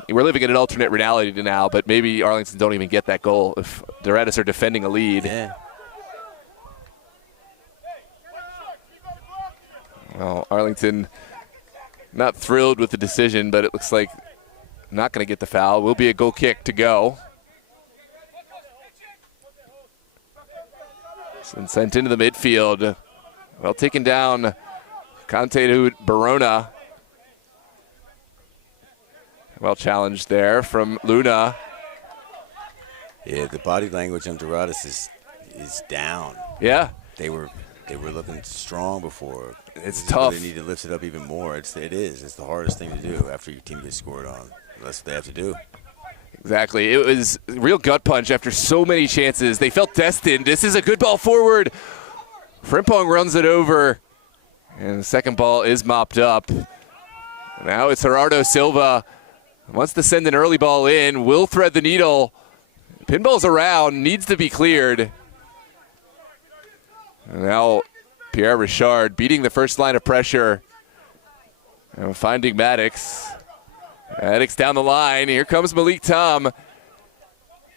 we're living in an alternate reality now, but maybe Arlington don't even get that goal if Doradus are defending a lead. Yeah. Well, Arlington not thrilled with the decision, but it looks like not going to get the foul. Will be a goal kick to go. And sent into the midfield. Well taken down. Conte Barona. Well challenged there from Luna. Yeah, the body language on Doradus is down. Yeah. They were looking strong before. It's tough. They need to lift it up even more. It is. It's the hardest thing to do after your team gets scored on. That's what they have to do. Exactly. It was a real gut punch after so many chances. They felt destined. This is a good ball forward. Frimpong runs it over, and the second ball is mopped up. Now it's Gerardo Silva. Wants to send an early ball in. Will thread the needle. Pinball's around. Needs to be cleared. And now Pierre Richard beating the first line of pressure. And finding Maddox. Maddox down the line. Here comes Malik Tom.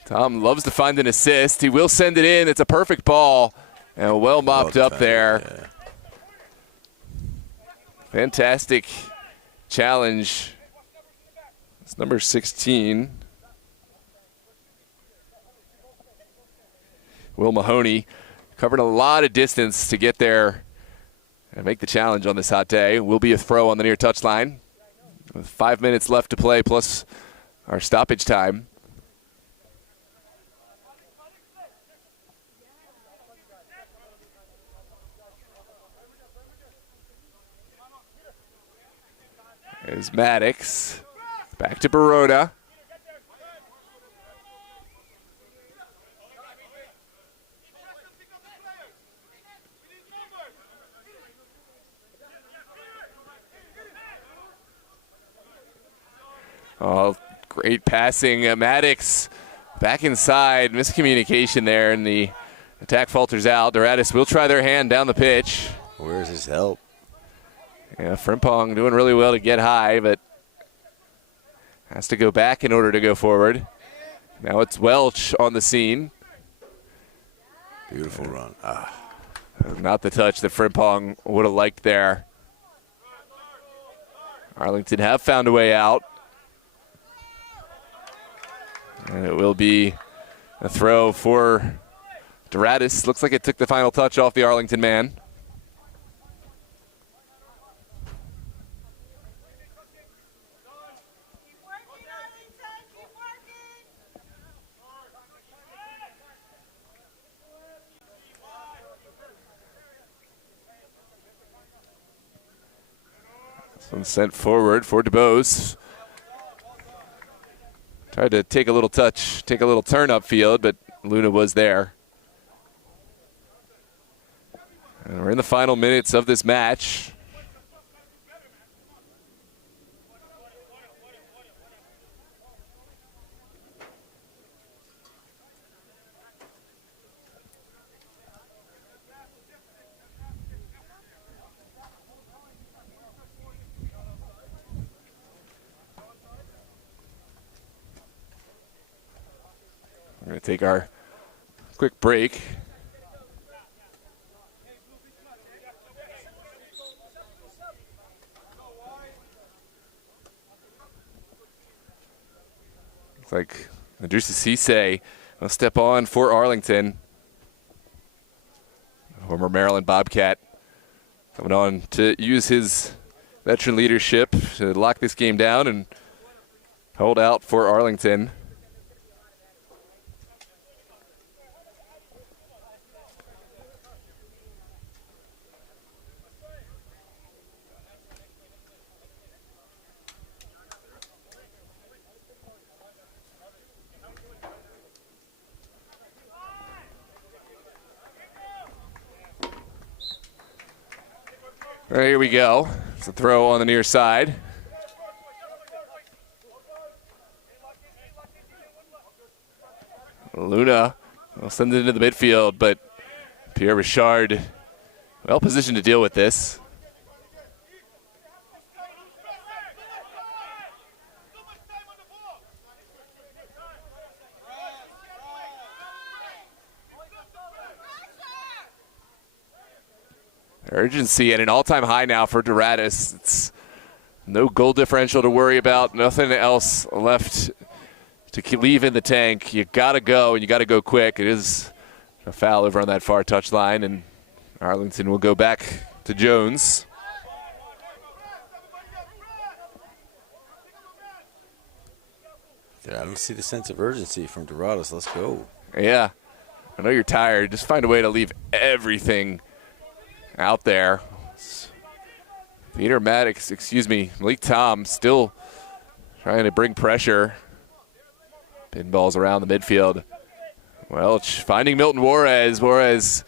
Tom loves to find an assist. He will send it in. It's a perfect ball. And well mopped up there. Yeah. Fantastic challenge. It's number 16. Will Mahoney covered a lot of distance to get there and make the challenge on this hot day. Will be a throw on the near touchline. With 5 minutes left to play plus our stoppage time. There's Maddox. Back to Barona. Oh, great passing. Maddox back inside. Miscommunication there, and the attack falters out. Doradus will try their hand down the pitch. Where's his help? Yeah, Frimpong doing really well to get high, but has to go back in order to go forward. Now it's Welch on the scene. Beautiful run. Not the touch that Frimpong would have liked there. Arlington have found a way out. And it will be a throw for Doradus. Looks like it took the final touch off the Arlington man. This one's sent forward for DeBose. Tried to take a little touch, take a little turn upfield, but Luna was there. And we're in the final minutes of this match. We're going to take our quick break. Looks like Idrissa Cisse will step on for Arlington. Former Maryland Bobcat coming on to use his veteran leadership to lock this game down and hold out for Arlington. Here we go. It's a throw on the near side. Luna will send it into the midfield, but Pierre Richard well positioned to deal with this. Urgency at an all-time high now for Doradus. It's no goal differential to worry about, nothing else left to leave in the tank. You got to go, and you got to go quick. It is a foul over on that far touchline, and Arlington will go back to Jones. I don't see the sense of urgency from Doradus. Let's go. Yeah, I know you're tired. Just find a way to leave everything out there. Peter Maddox, Malik Tom still trying to bring pressure. Pinballs around the midfield. Welch finding Milton Juarez. Juarez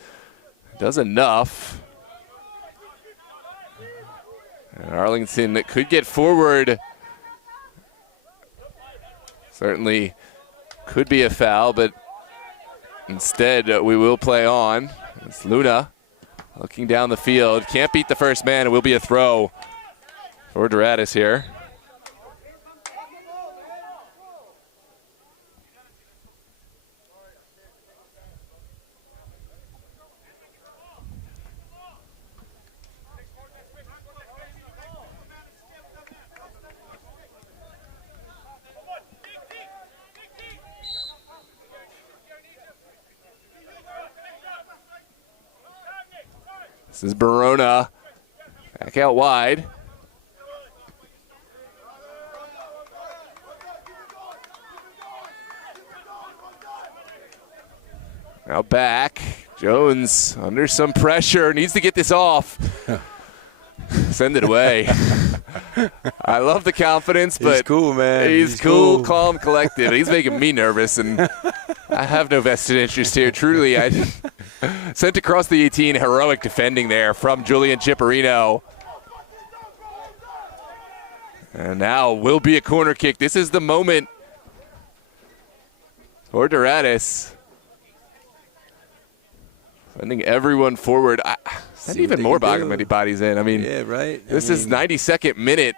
does enough. And Arlington that could get forward. Certainly could be a foul, but instead we will play on. It's Luna looking down the field. Can't beat the first man. It will be a throw for Doradus here. This is Barona back out wide. Now back. Jones under some pressure. Needs to get this off. Send it away. I love the confidence, but he's cool, man. He's cool, calm, collected. He's making me nervous, and I have no vested interest here. Truly, I sent across the 18, heroic defending there from Julian Chipperino. And now will be a corner kick. This is the moment for Doradus. Sending everyone forward. Send even more bodies in. I mean, yeah, right. This is 92nd minute.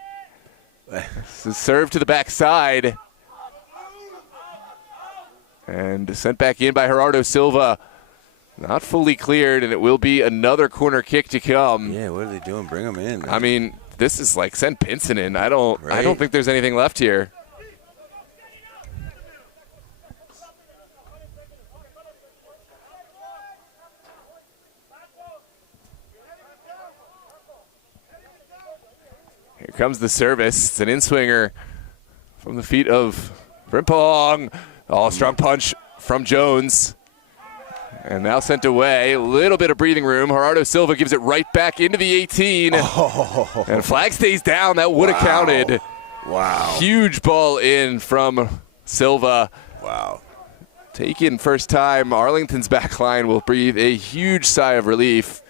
This is served to the backside. And sent back in by Gerardo Silva. Not fully cleared, and it will be another corner kick to come. Yeah, what are they doing? Bring them in. I mean, this is like send Pinson in. I don't think there's anything left here. Here comes the service. It's an in-swinger from the feet of Frimpong. Oh, strong punch from Jones. And now sent away. A little bit of breathing room. Gerardo Silva gives it right back into the 18. Oh. And flag stays down. That would have counted. Wow. Huge ball in from Silva. Wow. Taken first time. Arlington's back line will breathe a huge sigh of relief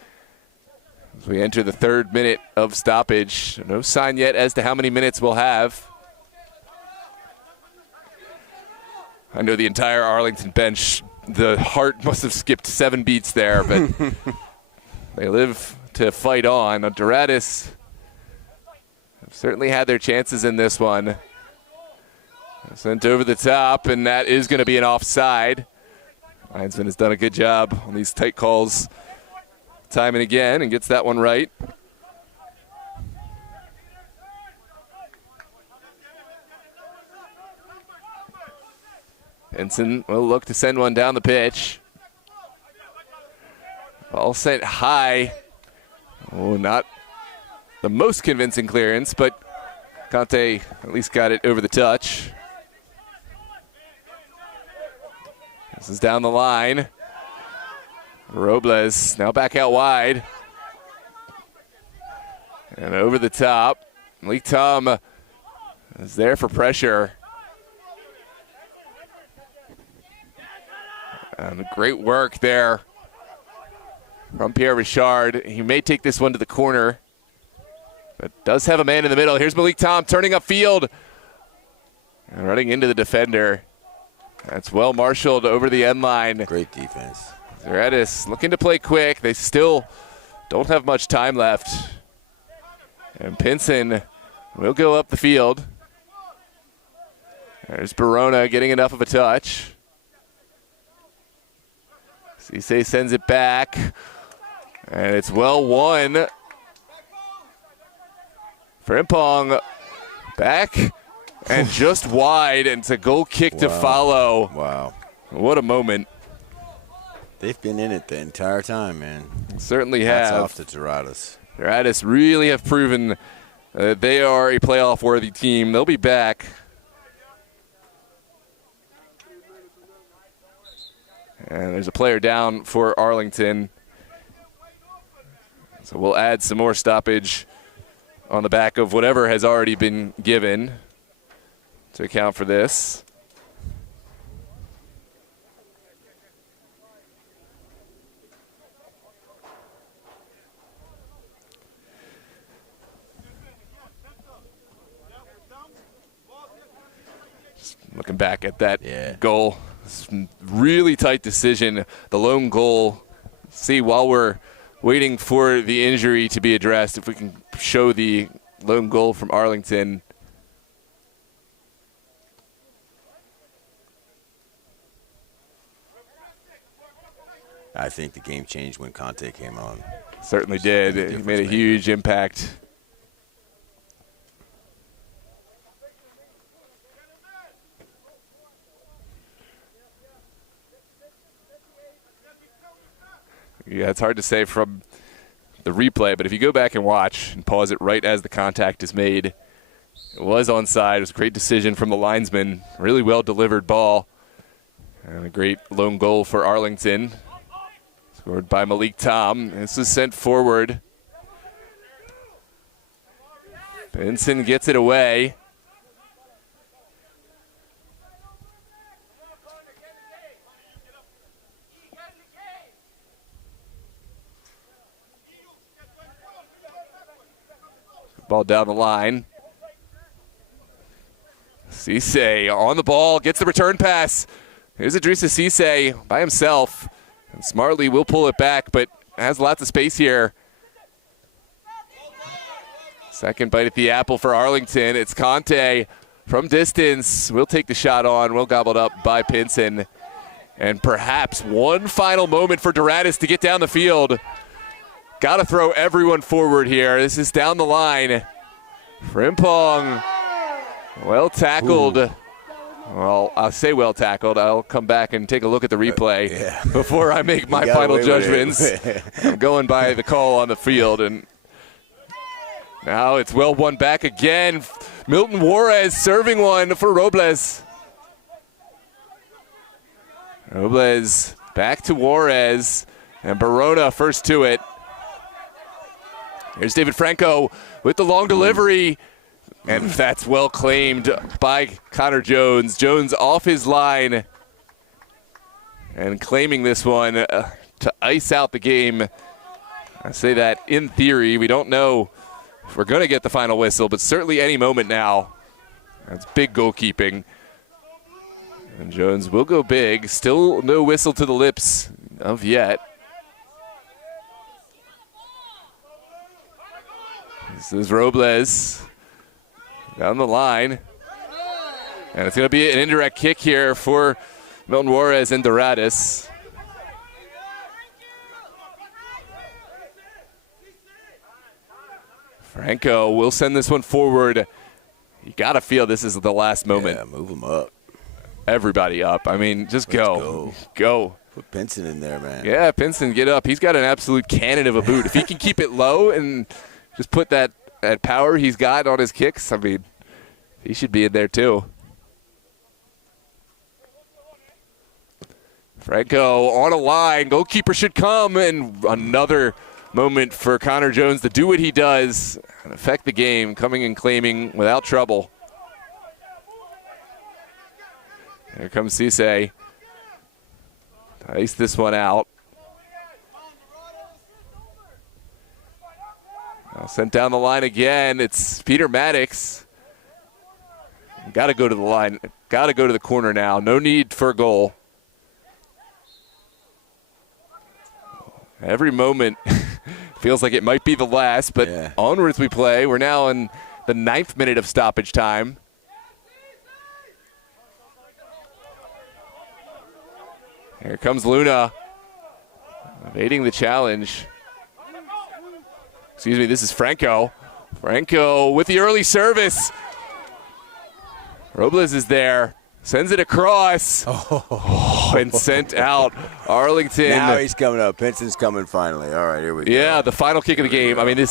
as we enter the 3rd minute of stoppage. No sign yet as to how many minutes we'll have. I know the entire Arlington bench, the heart must have skipped 7 beats there, but they live to fight on. Doradus have certainly had their chances in this one. Sent over the top, and that is going to be an offside. Linesman has done a good job on these tight calls time and again and gets that one right. Benson will look to send one down the pitch. Ball sent high. Oh, not the most convincing clearance, but Conte at least got it over the touch. This is down the line. Robles now back out wide. And over the top. Malik Tom is there for pressure. And great work there from Pierre Richard. He may take this one to the corner. but does have a man in the middle. Here's Malik Tom turning upfield and running into the defender. That's well marshaled over the end line. Great defense. Doradus looking to play quick. They still don't have much time left. And Pinson will go up the field. There's Barona getting enough of a touch. Cisse sends it back. And it's well won. Frimpong back and just wide, and it's a goal kick to follow. Wow. What a moment. They've been in it the entire time, man. Certainly Hats have. off to Doradus. Doradus really have proven that they are a playoff-worthy team. They'll be back. And there's a player down for Arlington. So we'll add some more stoppage on the back of whatever has already been given to account for this. Just looking back at that goal, really tight decision. The lone goal. See, while we're waiting for the injury to be addressed, if we can show the lone goal from Arlington. I think the game changed when Conte came on. Certainly did. He made a huge impact. Yeah, it's hard to say from the replay, but if you go back and watch and pause it right as the contact is made, it was onside. It was a great decision from the linesman. Really well delivered ball. And a great lone goal for Arlington. Scored by Malik Tom. This is sent forward. Benson gets it away. Ball down the line. Cisse on the ball, gets the return pass. Here's Idrissa Cisse by himself. And smartly will pull it back, but has lots of space here. Second bite at the apple for Arlington. It's Conte from distance. Will take the shot on, will gobbled up by Pinson. And perhaps one final moment for Doradus to get down the field. Got to throw everyone forward here. This is down the line. Frimpong, well tackled. Ooh. Well, I'll say well tackled. I'll come back and take a look at the replay before I make my final judgments. I'm going by the call on the field. And now it's well won back again. Milton Juarez serving one for Robles. Robles back to Juarez. And Barona first to it. Here's David Franco with the long delivery. And that's well claimed by Connor Jones. Jones off his line and claiming this one to ice out the game. I say that in theory. We don't know if we're going to get the final whistle, but certainly any moment now. That's big goalkeeping. And Jones will go big. Still no whistle to the lips of yet. This is Robles down the line. And it's going to be an indirect kick here for Milton Juarez and Doradus. Franco will send this one forward. You got to feel this is the last moment. Yeah, move him up. Everybody up. I mean, just go. Go. Put Pinson in there, man. Yeah, Pinson, get up. He's got an absolute cannon of a boot. If he can keep it low and just put that power he's got on his kicks, I mean, he should be in there too. Franco on a line. Goalkeeper should come, and another moment for Connor Jones to do what he does and affect the game, coming and claiming without trouble. Here comes Cisse. Ice this one out. Sent down the line again. It's Peter Maddox. Got to go to the line. Got to go to the corner now. No need for a goal. Every moment feels like it might be the last, but onwards we play. We're now in the 9th minute of stoppage time. Here comes Luna, evading the challenge. Excuse me, this is Franco. Franco with the early service. Robles is there, sends it across, and sent out. Arlington. Now he's coming up. Pinson's coming finally. All right, here we go. Yeah, the final kick of the game. I mean,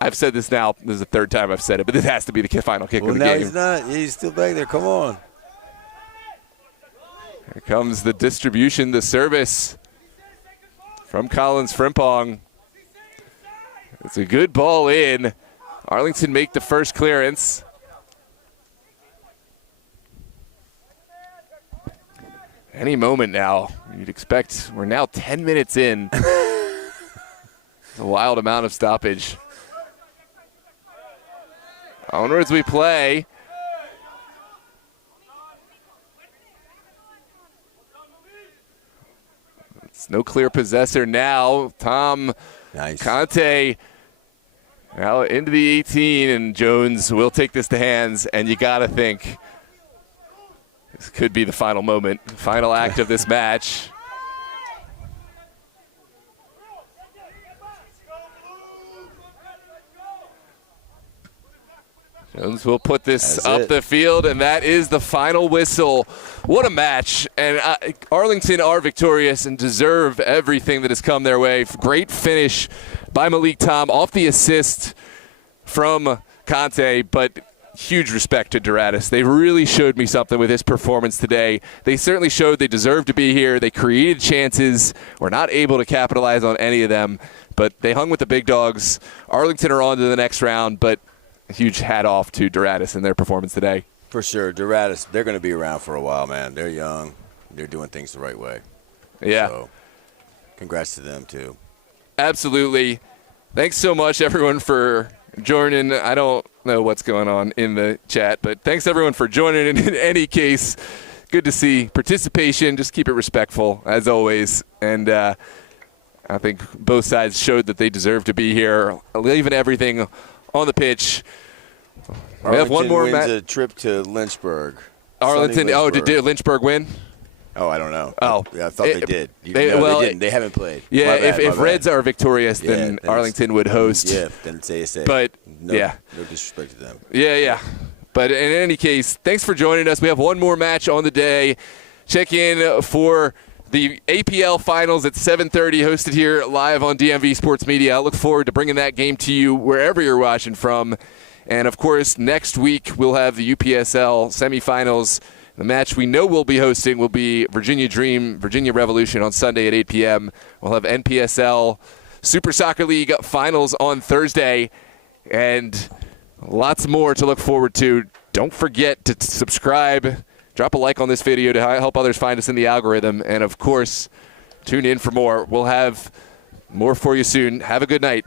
I've said this now. This is the 3rd time I've said it, but this has to be the final kick of the game. Well, now he's not. He's still back there. Come on. Here comes the distribution, the service from Collins Frimpong. It's a good ball in. Arlington make the first clearance. Any moment now, you'd expect. We're now 10 minutes in. It's a wild amount of stoppage. Onwards we play. It's no clear possessor now. Tom Conte now into the 18, and Jones will take this to hands, and you got to think this could be the final moment, final act of this match. Jones will put this up the field, and that is the final whistle. What a match. And Arlington are victorious and deserve everything that has come their way. Great finish by Malik Tom off the assist from Conte, but huge respect to Doradus. They really showed me something with his performance today. They certainly showed they deserved to be here. They created chances. Were not able to capitalize on any of them, but they hung with the big dogs. Arlington are on to the next round, but a huge hat off to Doradus and their performance today. For sure. Doradus, they're going to be around for a while, man. They're young. They're doing things the right way. Yeah. So, congrats to them, too. Absolutely. Thanks so much, everyone, for joining. I don't know what's going on in the chat, but thanks, everyone, for joining. And in any case, good to see participation. Just keep it respectful, as always. And I think both sides showed that they deserve to be here, leaving everything on the pitch. We have one more wins a trip to Lynchburg. Arlington. Oh, did Lynchburg win? Oh, I don't know. Oh, I thought they did. They didn't. They haven't played. Yeah, if Reds are victorious, then Arlington would host. Yeah, then it's ASA. But no disrespect to them. Yeah. But in any case, thanks for joining us. We have one more match on the day. Check in for the APL Finals at 7:30, hosted here live on DMV Sports Media. I look forward to bringing that game to you wherever you're watching from. And, of course, next week we'll have the UPSL semifinals. The match we know we'll be hosting will be Virginia Dream, Virginia Revolution on Sunday at 8 p.m. We'll have NPSL Super Soccer League finals on Thursday. And lots more to look forward to. Don't forget to subscribe. Drop a like on this video to help others find us in the algorithm. And, of course, tune in for more. We'll have more for you soon. Have a good night.